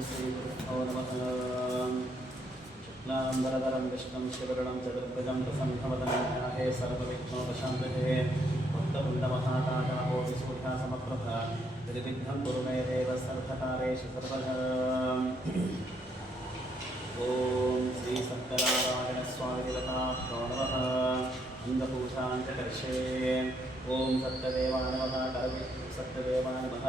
श्रीगुरुभ्यो नमः। शुक्लाम्बरधरं विष्णुं शिवगणं चतुर्भुजं प्रसन्नवदनं ध्याये सर्वविघ्नोपशान्तये भक्तवृन्दमहाकाकाभोधिसूर्यासमप्रभा निर्विघ्नं कुरु मे देव सर्वकारेषु सर्वदा। ॐ श्री सत्यनारायणस्वामिदेवताभ्यो नमः। अङ्गपूजां च कर्षे। ॐ सत्यदेवाय नमः। सत्यदेवाय नमः।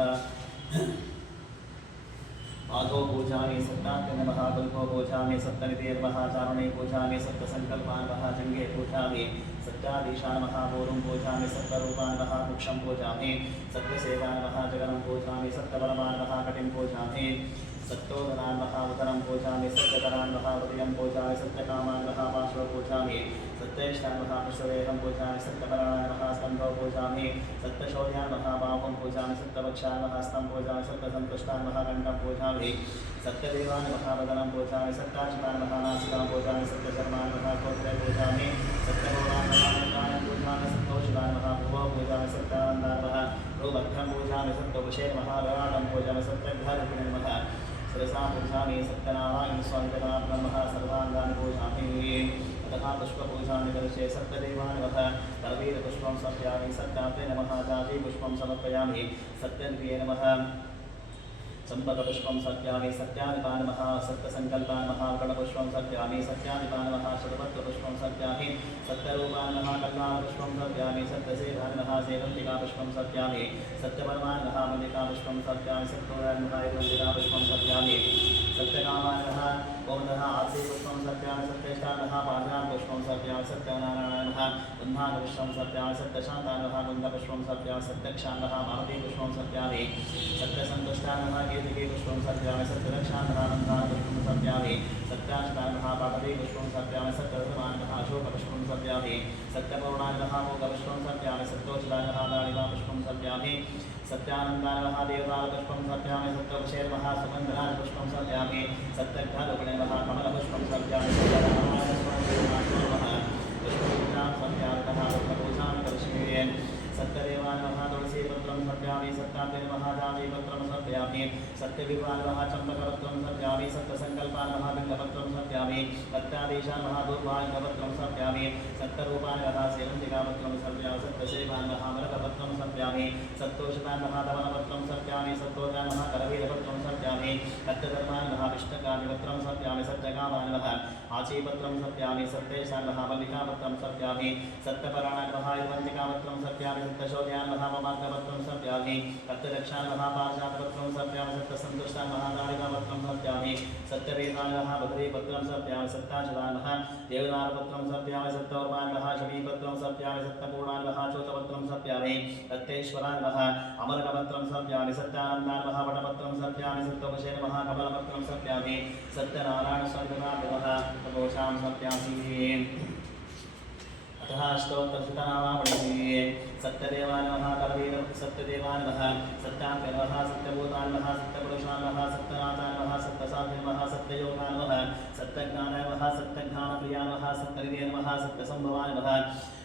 आधो पूजामि सत्तात्य नमः। कल्पो पूजामि सप्तनिधे नमः। चारणे पूजामि सप्तसङ्कल्पान् नमः। जङ्गे पूजामि सत्याधीशान् नमः। पूर्वं पूजामि सप्तरूपान् नमः। कुक्षं पूजामि सत्यसेवान् नमः। जगनं पूजामि सप्तबलवान् नमः। कटिं पूजामि सत्योदरान् नमः। उदरं पूजामि सत्यकरान् नमः। हृदयं पूजामि सत्यकामान् नमः। पार्श्वं पूजामि सत्येष्टान् नमः। पृष्ठदेहं पूजामि सत्यपराणान् नमः। स्कन्धौ पूजामि सत्यशौर्यान् नमः। बाहुं पूजामि सत्यवक्षान् नमः। हस्तं पूजामि सत्यसन्तुष्टान् नमः। कण्ठं पूजामि सत्यदेवान् नमः। वदनं पूजामि सत्याचितान् नमः। नासिकां पूजामि सत्यशर्मान् नमः। श्रोत्रे पूजामि सत्यगौरान् नमः। नेत्राणि पूजामि सत्यौषधान् नमः। भुवौ पूजामि सत्यानन्दान् नमः। भ्रूमध्यं पूजामि सत्यवशे नमः। ललाटं पूजामि सत्यघ्रारूपिणे नमः। शिरसां पूजामि सत्यनारायणस्वामिदेवताभ्यो नमः। सर्वाङ्गानि पूजामि तथा पुष्पपूजामि कलशे सत्यदेवाय नमः। करवीरपुष्पं समर्पयामि सत्यात्रे नमः। जाजीपुष्पं समर्पयामि सत्यन्त्रिये नमः। चम्पकपुष्पं समर्पयामि सत्यादिपान् नमः। सत्यसङ्कल्पान् नमः। गणपुष्पं समर्पयामि सत्यादिपान् नमः। शतपत्रपुष्पं समर्पयामि सत्यरूपान् नमः। कल्याणपुष्पं समर्पयामि सत्यसेवान् नमः। सेवन्तिकापुष्पं समर्पयामि सत्यपरमान् नमः। मल्लिकापुष्पं समर्पयामि सत्योरान् नमः। एवन्तिकापुष्पं समर्पयामि सत्यकामान् नमः। ओमतः आर्सीपुष्पं समर्पयामि सत्येष्टान् नमः। पाञ्चान् पुष्पं समर्पयामि सत्यनारायणाय नमः। उन्नानपुष्पं समर्पयामि सत्यशान्तान् नमः। कुन्दपुष्पं समर्पयामि सत्यक्षान् नमः। मारुतिपुष्पं समर्पयामि सत्यसन्तुष्टान् नमः। केतकी पुष्पं समर्पयामि सत्यरक्षान् नमः। नन्दापुष्पं समर्पयामि सत्याचितान् नमः। पाटवीपुष्पं समर्पयामि सत्यधर्मान् नमः। अशोकपुष्पं समर्पयामि सत्यपूर्णान् नमः। मोघपुष्पं समर्पयामि सत्योचितान् नमः। दाळिवापुष्पं समर्पयामि सत्यानन्दान् नमः। देवतापुष्पं समर्पयामि सत्यवशे नमः। सुगन्धराज पुष्पं समर्पयामि सत्यघ्रारूपिणे नमः। कमलपुष्पं समर्पयामि सत्यनारायणस्वामिदेवताभ्यो नमः। पुष्पपूजां समर्पयामि नमः। पुष्पपूजां करिष्ये सत्यदेवाय नमः। तुलसीपत्रं समर्पयामि सत्यात्रे नमः। जाजीपत्रं समर्पयामि सत्यविवान् नमः। चम्पकपत्रं समर्पयामि सत्यसङ्कल्पान् नमः। बिल्वपत्रं समर्पयामि सत्याधीशान् नमः। दूर्वाङ्गपत्रं समर्पयामि सत्यरूपान् नमः। सेवन्तिकापत्रं समर्पयामि सत्यसेवान् नमः। मरकपत्रं समर्पयामि सत्तोषितान् नमः। दमनपत्रं समर्पयामि सत्तोरान् नमः। करवीरपत्रं समर्पयामि सत्यधर्मान् नमः। विष्णुकादिपत्रं समर्पयामि सत्यकामान् नमः। आचीपत्रं समर्पयामि सत्येशान् नमः। मल्लिकापत्रं समर्पयामि सत्यपराणान् नमः। एवन्तिकापत्रं समर्पयामि सत्यशौर्यान् नमः। ममार्गपत्रं समर्पयामि सत्यरक्षान् नमः। पारिजातपत्रं समर्पयामि सत्यसन्तुष्टान् नमः। दारिकापत्रं समर्पयामि सत्यवेदान् नमः। बदरीपत्रं समर्पयामि सत्याचितान् नमः। देवदारपत्रं समर्पयामि सत्यवर्मान् नमः। शमीपत्रं समर्पयामि सत्यपूर्णान् नमः। चोतपत्रं समर्पयामि सत्येश्वरान् नमः। अमरकपत्रं समर्पयामि सत्यानन्दान् नमः। वटपत्रं समर्पयामि सत्यवशे नमः। कमलपत्रं समर्पयामि सत्यनारायणस्वामिदेवताभ्यो नमः। प्रदोषां समर्पयामि अतः अष्टोत्तरशतनामावलिः सत्यदेवाय नमः। करवीर सत्यदेवाय नमः। सत्यान्ते नमः। सत्यभूताय नमः। सत्यपुरुषाय नमः। सत्यनाथाय नमः। सत्यसाध्य नमः। सत्ययोगाय नमः। सत्यज्ञानाय नमः। सत्यज्ञानप्रियाय नमः। सत्यनिधये नमः। सत्यसम्भवाय नमः।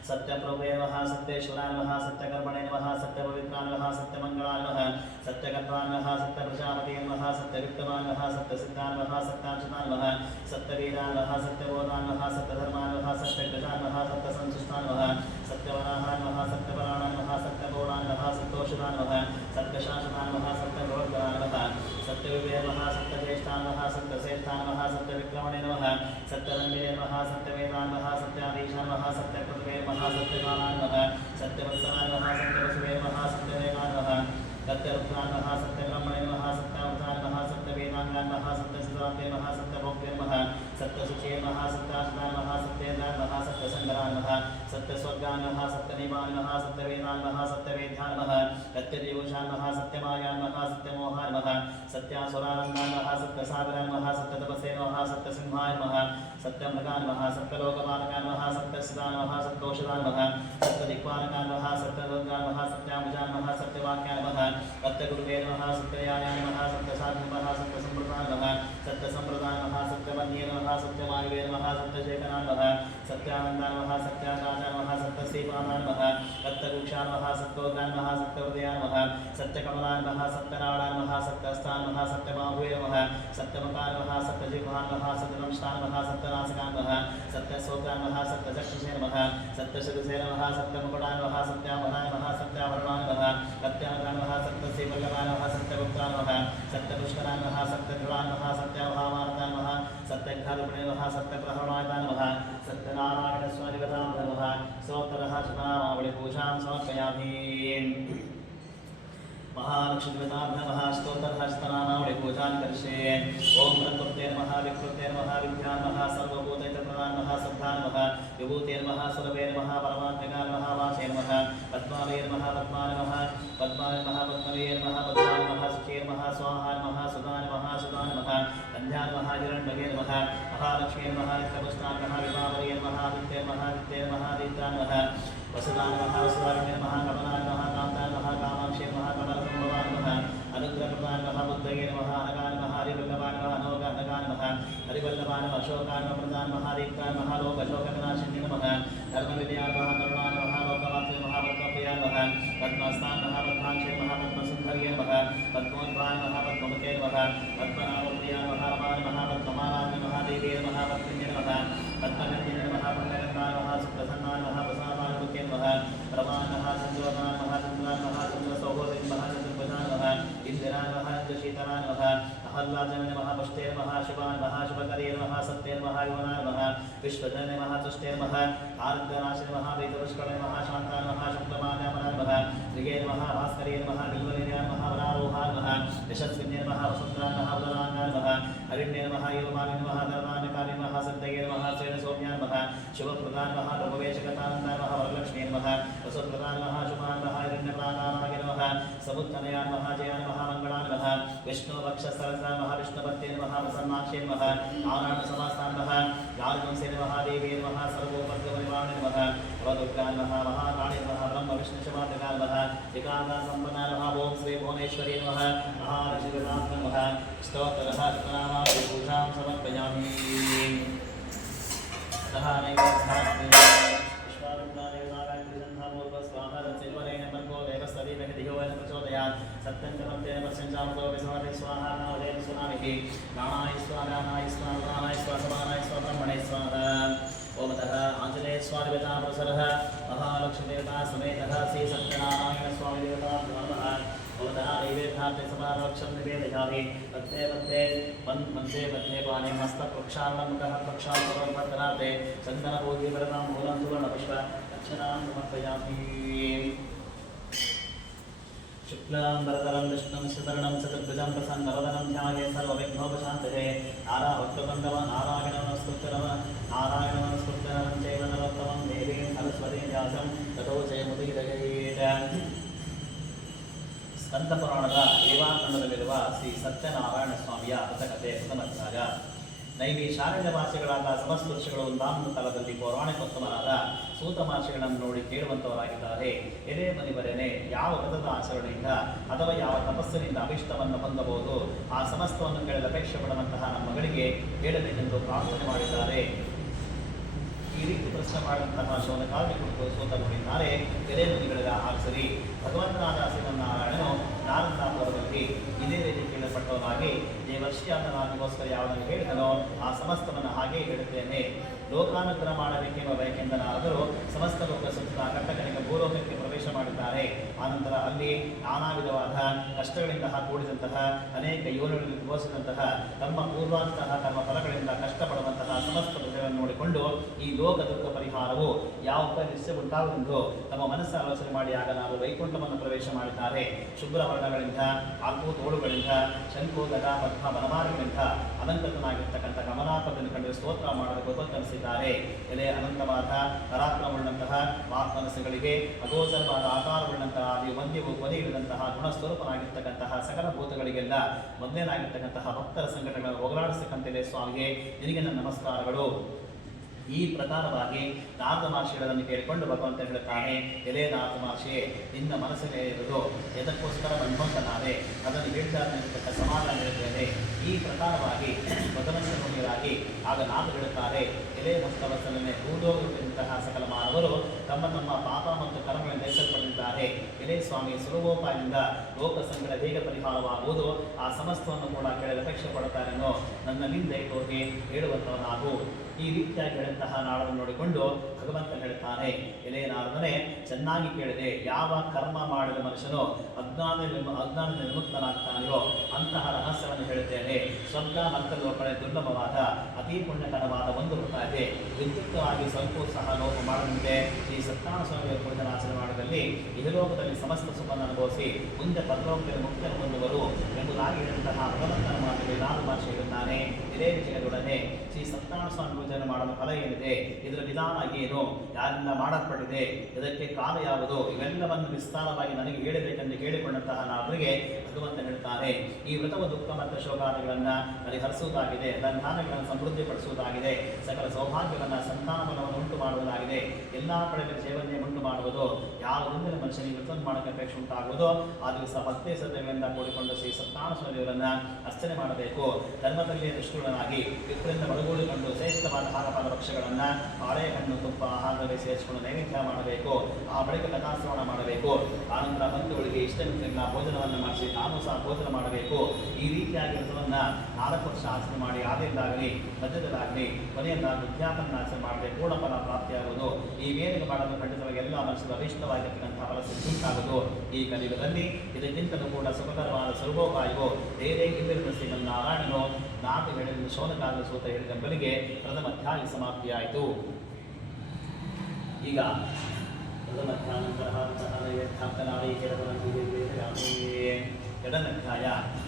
सत्यप्रभवे नमः। सत्येश्वराय नमः। सत्यकर्मणे नमः। सत्यपवित्राय नमः। सत्यमङ्गलाय नमः। सत्यकर्ताय नमः। सत्यप्रजापते नमः। सत्यवित्तवाय नमः। सत्यसिद्धाय नमः। सत्याचिताय नमः। सत्यवीराय नमः। सत्यबोधाय नमः। सत्यधर्माय नमः। सत्यगजाय नमः। सत्यसन्तुष्टाय नमः। सत्यवराहाय नमः। सत्यपराणाय नमः। सत्यगौणाय नमः। सत्योषधाय नमः। सत्यशासनाय नमः। सत्यभवद्गराय नमः। सत्यविवे नमः। सत्यज्येष्ठाय नमः। सत्यश्रेष्ठाय नमः। सत्यविक्रमणे नमः। सत्यरङ्गे नमः। सत्यवेदाय नमः। सत्याधीशाय नमः। सत्यकृतवे नमः। सत्यकामाय नमः। सत्यवत्सलाय नमः। सत्यवसुवे नमः। सत्यदेवाय नमः। सत्यरुद्राय नमः। सत्यब्रह्मणे नमः। सत्यावताय नमः। सत्यवेदाङ्गाय नमः। सत्यसिद्धान्ते नमः। सत्यभोग्ये नमः। सत्यशुचे नमः। सत्याशिताय नमः। सत्येन्द्राय नमः। सत्यशङ्कराय नमः। सत्यस्वर्गाय नमः। सत्यनिवाय नमः। सत्यवेदाय नमः। सत्यवेद्याय नमः। सत्यदेवशाय नमः। सत्यमायाय नमः। सत्यमोहाय नमः। सत्यासुरानन्दाय नमः। सत्यसागराय नमः। सत्यतपसे नमः। सत्यसिंहाय नमः। सत्यमृगाय नमः। सत्यलोकपालकाय नमः। सत्यसिदाय नमः। सत्तोषदाय नमः। सत्यदिक्पालकाय नमः। सत्यरुद्राय नमः। सत्यामुजाय नमः। सत्यवाक्याय नमः। सत्यगुरुवे नमः। सत्ययाय नमः। सत्यसाधु नमः। सत्यसम्प्रदाय नमः। सत्यसम्प्रदाय नमः। सत्यवन्ये नमः। सत्यवायुवे नमः। सत्यशेखराय नमः। सत्यानन्दाय नमः। सत्याकाशाय नमः। सप्तसीपानाय नमः सप्तकुक्षाय नमः सप्तोग्राय नमः सप्तहृदयाय नमः सप्तकमलाय नमः सप्तनारायणाय नमः सप्तहस्ताय नमः सप्तबाहुवे नमः सप्तमुखाय नमः सप्तजिह्वाय नमः सप्तदंष्टाय नमः सप्तनासिकाय नमः सप्तश्रोत्राय नमः सप्तचक्षुषे नमः सप्तशिरसे नमः सप्तमुकुटाय नमः सप्ताभरणाय नमः सप्ताभरणाय नमः सप्ताभरणाय नमः सप्तसीवल्लभाय नमः सप्तगुप्ताय नमः सप्तपुष्कराय नमः सप्तगृहाय नमः सप्तमहाभारताय नमः सप्तघ्रारूपिणे नमः सप्तप्रहरणाय नमः सत्यनारायणस्वामिगतां नमः सोत्तरः शुभनामावळि पूजां समर्पयामि महालक्ष्मीदेवताभ्यः नमः स्तोत्रः स्तनामावळि पूजां करिष्ये ओम प्रकृते नमः विकृते नमः विद्याय नमः सर्वभूतैतप्रदाय नमः सद्धाय नमः विभूते नमः सुरवे नमः परमात्मकाय नमः वाचे नमः पद्मालये नमः पद्माय नमः पद्माय नमः पद्मलये नमः पद्माय नमः सुखे नमः स्वाहाय नमः सुधाय नमः सुधाय नमः कन्याय नमः हिरण्मये नमः महालक्ष्मी नमः नित्यपुष्टाय नमः विभावये नमः आदित्ये नमः आदित्ये नमः आदित्याय नमः वसुदाय नमः वसुदारिणे नमः कमलाय नमः कान्ताय नमः कामाक्षे नमः कमलसम्भवाय नमः अनुग्रहप्रदाय नमः बुद्धये नमः अनगाय नमः हरिवल्लभाय नमः अनगाय नमः हरिवल्लभाय नमः अशोकाय नमः प्रदाय नमः दीप्ताय नमः लोकशोकविनाशिन्ये नमः धर्मविद्याय नमः करुणाय नमः लोकमात्रे नमः पद्मप्रियाय नमः पद्मस्थाय नमः पद्माक्षे नमः पद्मसुन्दर्ये नमः पद्मोद्भाय नमः पद्ममुखे नमः पद्मनाभप्रियाय नमः रमाय नमः पद्ममालाय नमः देवी नमः पद्मिन्ये नमः पद्मगन्धिने नमः पुण्यगन्धाय नमः सुप्रसन्नाय नमः प्रसादाय मुखे नमः रमाय नमः चन्द्रवदनाय नमः चन्द्राय नमः चन्द्रसौभोगे नमः चतुर्भुजाय नमः इन्द्राय नमः इन्द्रशीतलाय नमः अहल्लाजने नमः पुष्टे नमः शुभाय नमः शुभकरे नमः सत्ये नमः योनाय नमः विश्वजने नमः तुष्टे नमः आरुद्रनाशे नमः वेदपुष्करे नमः शान्ताय नमः शुक्लमान्याय नमः त्रिगे नमः भास्करे नमः बिल्वनिलयाय नमः वरारोहाय नमः यशस्विन्ये नमः वसुन्धराय नमः उदराङ्गाय नमः हरिण्ये नमः योमाय नमः धर्मान्यकाले नमः सद्दये नमः सेन सौम्याय नमः शुभप्रदाय नमः रघुवेशकतानन्दाय नमः वरलक्ष्मी नमः वसुप्रदाय नमः शुभाय नमः हिरण्यप्राणाय नमः समुत्थनयाय नमः जयाय नमः मङ्गलाय नमः विष्णुवक्षस्थलसाय नमः विष्णुपत्ये नमः प्रसन्नाक्षे नमः नारायणसमास्ताय नमः यादवंशे नमः देवी नमः सर्वोपद्रवनिवारणे नमः वदुर्गाय नमः महाकाळे नमः ब्रह्मविष्णुशमातकाय नमः एकादशसम्पन्नाय नमः ओम श्री भुवनेश्वरी नमः महाऋषिगणाय नमः स्तोत्रः स्तनामावळि पूजां समर्पयामि अतः नैवेद्यात् सत्यं कर्मतेन पश्यञ्चामतो विस्मरति स्वाहा नामधेन सुनामिः प्राणाय स्वाहा प्राणाय स्वाहा प्राणाय स्वाहा समानाय स्वाहा ब्रह्मणे स्वाहा ओमतः आञ्जनेय स्वामी देवता प्रसरः महालक्ष्मीदेवता समेतः श्री सत्यनारायण स्वामी देवता नमः ओमतः नैवेद्यात् समारक्षं निवेदयामि पद्मे पद्मे मन्त्रे पद्मे पाणि हस्तप्रक्षालनमुखः प्रक्षालनपत्राते चन्दनभोगिवरदां मूलं सुवर्णपुष्प दक्षिणां समर्पयामि शुक्लांबरधरं विष्णुं शतर्णं चतुर्भुजं प्रसन्नवदनं ध्याये सर्वविघ्नोपशान्तये नारायणं नमस्कृत्य चैव नरोत्तमं देवीं सरस्वतीं व्यासं ततो जयमुदीरयेत् ಸ್ಕಂದಪುರಾಣದ ದೇವಾಖಂಡದಲ್ಲಿರುವ ಶ್ರೀ ಸತ್ಯನಾರಾಯಣ ಸ್ವಾಮಿಯ ಕಥೆ ಪ್ರಥಮಧ್ಯಾಯ. ನೈವಿ ಶಾರಣ್ಯ ಭಾಷೆಗಳಾದ ಸಮಸ್ತ ಋಷಿಗಳು ಒಂದಾನೊಂದು ಕಾಲದಲ್ಲಿ ಪೌರಾಣಿಕೋತ್ತಮರಾದ ಸೂತ ಮಹರ್ಷಿಗಳನ್ನು ನೋಡಿ ಕೇಳುವಂತವರಾಗಿದ್ದಾರೆ. ಎಲೆ ಮನಿವರೇನೆ ಯಾವ ವ್ರತದ ಆಚರಣೆಯಿಂದ ಅಥವಾ ಯಾವ ತಪಸ್ಸಿನಿಂದ ಅಭಿಷ್ಟವನ್ನು ಹೊಂದಬಹುದು, ಆ ಸಮಸ್ತವನ್ನು ಕೇಳಲು ಅಪೇಕ್ಷೆ ಪಡುವಂತಹ ನಮ್ಮ ಮಗಳಿಗೆ ಹೇಳಬೇಕೆಂದು ಪ್ರಾರ್ಥನೆ ಮಾಡಿದ್ದಾರೆ. ಈ ರೀತಿ ಪ್ರಶ್ನೆ ಮಾಡಿದಂತಹ ಶೌನಕಾದಿ ಕುರಿತು ಸೂತ ನೋಡಿದ್ದಾರೆ. ಎಲೆ ಮನಿಗಳ ಆರಿಸರಿ ಭಗವಂತನಾದ ಶ್ರೀಮನ್ನಾರಾಯಣನು ನಾರದಾಪುರದಲ್ಲಿ ಇದೇ ರೀತಿ ಕೇಳಲ್ಪಟ್ಟವನಾಗಿ ದೇವರ್ಷಿಯಾದನಾದಿಗೋಸ್ಕರ ಯಾವುದನ್ನು ಹೇಳಿದನೋ ಆ ಸಮಸ್ತವನ್ನು ಹಾಗೇ ಹೇಳುತ್ತೇನೆ. ಲೋಕಾನುಗ್ರಹ ಮಾಡಬೇಕೆಂಬ ಬಯಕೆಂದ ನಾರದರು ಸಮಸ್ತ ಲೋಕ ಸುತ್ತ ಕಟ್ಟಕನಿಗೆ ಭೂಲೋಕಕ್ಕೆ ಪ್ರವೇಶ ಮಾಡಿದ್ದಾರೆ. ಆನಂತರ ಅಲ್ಲಿ ನಾನಾ ವಿಧವಾದ ಕಷ್ಟಗಳಿಂದ ಕೂಡಿದಂತಹ ಅನೇಕ ಯೋನಿಗಳಲ್ಲಿ ಘೋಷಿಸಿದಂತಹ ತಮ್ಮ ಪೂರ್ವಾಂತಹ ತಮ್ಮ ಫಲಗಳಿಂದ ಕಷ್ಟಪಡುವಂತಹ ಸಮಸ್ತ ಪ್ರಜೆಗಳನ್ನು ನೋಡಿಕೊಂಡು ಈ ಲೋಕ ದುಃಖ ಪರಿಹಾರವು ಯಾವ ನಿಶ್ಚಯ ಉಂಟಾಗುವುದೆಂದು ತಮ್ಮ ಮನಸ್ಸು ಆಲೋಚನೆ ಮಾಡಿ ಆಗ ನಾವು ವೈಕುಂಠವನ್ನು ಪ್ರವೇಶ ಮಾಡಿದ್ದಾರೆ. ಶುಭ್ರ ವರ್ಣಗಳಿಂದ ಆಲ್ಪು ತೋಳುಗಳಿಂದ ಶಂಕು ಗದ ಪದ್ಮ ಬನಮಾರ್ಗಗಳಿಂದ ಅಲಂಕೃತನಾಗಿರ್ತಕ್ಕಂಥ ಕಮಲಾಪದನ್ನು ಕಂಡು ಸ್ತೋತ್ರ ಮಾಡಲು ಗೊತ್ತನಿಸಿದ್ದಾರೆ. ಎಲೆ ಅನಂತವಾದ ಪರಾಕ್ರಮವುಳ್ಳಂತಹ ಮಹಾತ್ಮನಸ್ಸುಗಳಿಗೆ ಅಗೋಚರವಾದ ಆಕಾರವುಳ್ಳಂತಹ ಆದಿ ಒಂದಿಗೂ ಕೊನೆಯಿಲ್ಲದಂತಹ ಗುಣಸ್ವರೂಪನಾಗಿರ್ತಕ್ಕಂತಹ ಸಕಲ ಭೂತಗಳಿಗೆಲ್ಲ ಮೊದಲೇನಾಗಿರ್ತಕ್ಕಂತಹ ಭಕ್ತರ ಸಂಘಟನೆಗಳನ್ನು ಹೋಗಲಾಡಿಸತಕ್ಕಂತಿದೆ. ಸ್ವಾಮಿಗೆ ನಿನಗೆ ನನ್ನ ನಮಸ್ಕಾರಗಳು. ಈ ಪ್ರಕಾರವಾಗಿ ನಾರದ ಮಹರ್ಷಿಗಳನ್ನು ಕೇಳಿಕೊಂಡು ಭಗವಂತ ಹೇಳುತ್ತಾನೆ, ಎಲೆ ನಾರದ ಮಹರ್ಷಿಯೇ, ನಿನ್ನ ಮನಸ್ಸಿನೇ ಇರುವುದು ಎದಕ್ಕೋಸ್ಕರ ಬಂಧುವಂತನಾದೆ, ಅದನ್ನು ಹೇಳಿದ ಸಮಾಧಾನ ಹೇಳುತ್ತೇನೆ. ಈ ಪ್ರಕಾರವಾಗಿ ಭಗವಂತನಾಗಿ ಆಗ ನಾರದ ಹೇಳುತ್ತಾರೆ, ಎಲೆ ಭಕ್ತವತ್ಸಲನೆ ಭೂಲೋಕದಂತಹ ಸಕಲ ಮಾನವರು ತಮ್ಮ ತಮ್ಮ ಪಾಪ ಮತ್ತು ಕರ್ಮಗಳಿಂದ ಹೆಸಲ್ಪಟ್ಟಿದ್ದಾರೆ. ಇದೇ ಸ್ವಾಮಿ ಸುಲಭೋಪಾಯದಿಂದ ಲೋಕ ಸಂಕಟ ಹೇಗೆ ಪರಿಹಾರವಾಗುವುದು ಆ ಸಮಸ್ತವನ್ನು ಕೂಡ ಕೇಳಲು ಅಪೇಕ್ಷೆ ಪಡುತ್ತಾರೆನೋ ನನ್ನ ನಿಂದೆ ತೋರಿ ಹೇಳುವಂತವನಾಗು. ಈ ರೀತಿಯಾಗಿ ಹೇಳಂತಹ ನಾಳನ್ನು ನೋಡಿಕೊಂಡು ಭಗವಂತ ಹೇಳ್ತಾನೆ, ಎಲೆ ನಾರದನೇ ಚೆನ್ನಾಗಿ ಕೇಳಿದೆ, ಯಾವ ಕರ್ಮ ಮಾಡಿದ ಮನುಷ್ಯನು ಅಜ್ಞಾನದಿಂದ ವಿಮುಕ್ತನಾಗ್ತಾನೆಯೋ ಅಂತಹ ರಹಸ್ಯವನ್ನು ಹೇಳುತ್ತೇನೆ. ಸ್ವರ್ಗ ಮತ್ತು ಲೋಕಳೆ ದುರ್ಲಭವಾದ ಅತಿ ಪುಣ್ಯಕರವಾದ ಒಂದು ವ್ರತ ಇದೆ. ವಿದ್ಯುಕ್ತವಾಗಿ ಸ್ವಲ್ಪ ಸಹ ಲೋಪ ಮಾಡದಂತೆ ಈ ಸತ್ಯನಾರಾಯಣ ಸ್ವಾಮಿಯ ಪೂಜನ ಆಚರಣೆ ಮಾಡಿದಲ್ಲಿ ಇಹಲೋಕದಲ್ಲಿ ಸಮಸ್ತ ಸುಖವನ್ನು ಅನುಭವಿಸಿ ಮುಂದೆ ಪರಲೋಕದಲ್ಲಿ ಮುಕ್ತಿಯನ್ನು ಹೊಂದುವರು ಎಂಬುದಾಗಿ ಹೇಳಿದಂತಹ ಭಗವಂತನ ಮಾತಿಗೆ ನಾನು ಭಾಷೆ ಇರುತ್ತಾನೆ. ಇದೇ ವಿಷಯದೊಡನೆ ಶ್ರೀ ಸತ್ಯನಾರಾಯಣ ಸ್ವಾಮಿ ಪೂಜೆಯನ್ನು ಮಾಡಲು ಫಲ ಏನಿದೆ, ಇದರ ವಿಧಾನ ಏನು, ಯಾರಿಂದ ಮಾಡಲ್ಪಟ್ಟಿದೆ, ಇದಕ್ಕೆ ಕಾಲ ಯಾವುದು, ಇವೆಲ್ಲವನ್ನು ವಿಸ್ತಾರವಾಗಿ ನನಗೆ ಹೇಳಬೇಕೆಂದು ಕೇಳಿಕೊಂಡಂತಹ ನಾವರಿಗೆ ಭಗವಂತ ಹೇಳ್ತಾನೆ, ಈ ವ್ರತವು ದುಃಖ ಮತ್ತು ಶೋಕಾದಿಗಳನ್ನು ಪರಿಹರಿಸುವುದಾಗಿದೆ, ಸಂತಾನಗಳನ್ನು ಸಮೃದ್ಧಿಪಡಿಸುವುದಾಗಿದೆ, ಸಕಲ ಸೌಭಾಗ್ಯವನ್ನು ಸಂತಾನ ಬಲವನ್ನು ಉಂಟು ಮಾಡುವುದಾಗಿದೆ, ಎಲ್ಲ ಕಡೆಗಳ ಜೀವನ್ನೇ ಉಂಟು ಮಾಡುವುದು. ಯಾವುದರಿಂದ ಮನುಷ್ಯನಿಗೆ ವ್ರತವನ್ನು ಮಾಡೋಕ್ಕೆ ಅಪೇಕ್ಷೆ ಉಂಟಾಗುವುದೋ ಆ ದಿವಸ ಭಕ್ತಿ ಶ್ರದ್ಧೆಗಳಿಂದ ಕೂಡಿಕೊಂಡು ಶ್ರೀ ಸತ್ಯನಾರಾಯಣ ದೇವರನ್ನು ಅರ್ಚನೆ ಮಾಡಬೇಕು. ಧರ್ಮದಲ್ಲಿ ನಿಷ್ಠುರನಾಗಿ ಪಿತೃರಿಂದ ಒಳಗೂಡಿಕೊಂಡು ಶ್ರೇಷ್ಠವಾದ ಆಹಾರ ಭಕ್ಷ್ಯಗಳನ್ನು ಬಾಳೆಹಣ್ಣು, ತುಪ್ಪ, ಆಹಾರದಲ್ಲಿ ಸೇರಿಸಿಕೊಂಡು ನೈವೇದ್ಯ ಮಾಡಬೇಕು. ಆ ಬಳಿಕ ಕಥಾಶ್ರವಣ ಮಾಡಬೇಕು. ಆನಂತರ ಬಂಧುಗಳಿಗೆ ಇಷ್ಟಮಿತ್ರಗಳ ಭೋಜನವನ್ನು ಮಾಡಿಸಿ ತಾನು ಸಹ ಭೋಜನ ಮಾಡಬೇಕು. ಈ ರೀತಿಯಾಗಿ ವ್ರತವನ್ನು 4 ವರ್ಷ ಆಚರಣೆ ಮಾಡಿ ಆದಿಯಿಂದಾಗಲಿ ಮಧ್ಯದಲ್ಲಾಗಲಿ ಕೊನೆಯಲ್ಲಾಗಲಿ ಉದ್ಯಾಪನ ಆಚರಣೆ ಮಾಡಬೇಕು. ಪೂರ್ಣ ಫಲ ಪ್ರಾಪ್ತಿಯಾಗುವುದು. ಈ ವೇದಿಕೆ ಮಾಡಲು ಖಂಡಿತವಾಗಿ ಎಲ್ಲ ಮನಸ್ಸು ಅಭಿಷ್ಟವಾಗಿರ್ತಕ್ಕಂತಹ ಫಲ ಸಿದ್ಧಿಂಟಾಗುವುದು. ಈ ಕಲಿಯುಗದಲ್ಲಿ ಇದಕ್ಕಿಂತಲೂ ಕೂಡ ಸುಖಕರವಾದ ಸ್ವರೂಪವಾಯುವು ಬೇರೆ ಇಲ್ಲಿರುವ ಶ್ರೀಮನ್ನಾರಾಯಣನು ನಾಲ್ಕು ಹೇಳಿದ ಶೋನಕಾಲ ಸೂತ ಹೇಳಿದ ಬಳಿಗೆ ಪ್ರಥಮ ಅಧ್ಯಾಯ ಸಮಾಪ್ತಿಯಾಯಿತು. ಈಗ ಪ್ರಥಮ ಎರಡನಧ್ಯಾಯ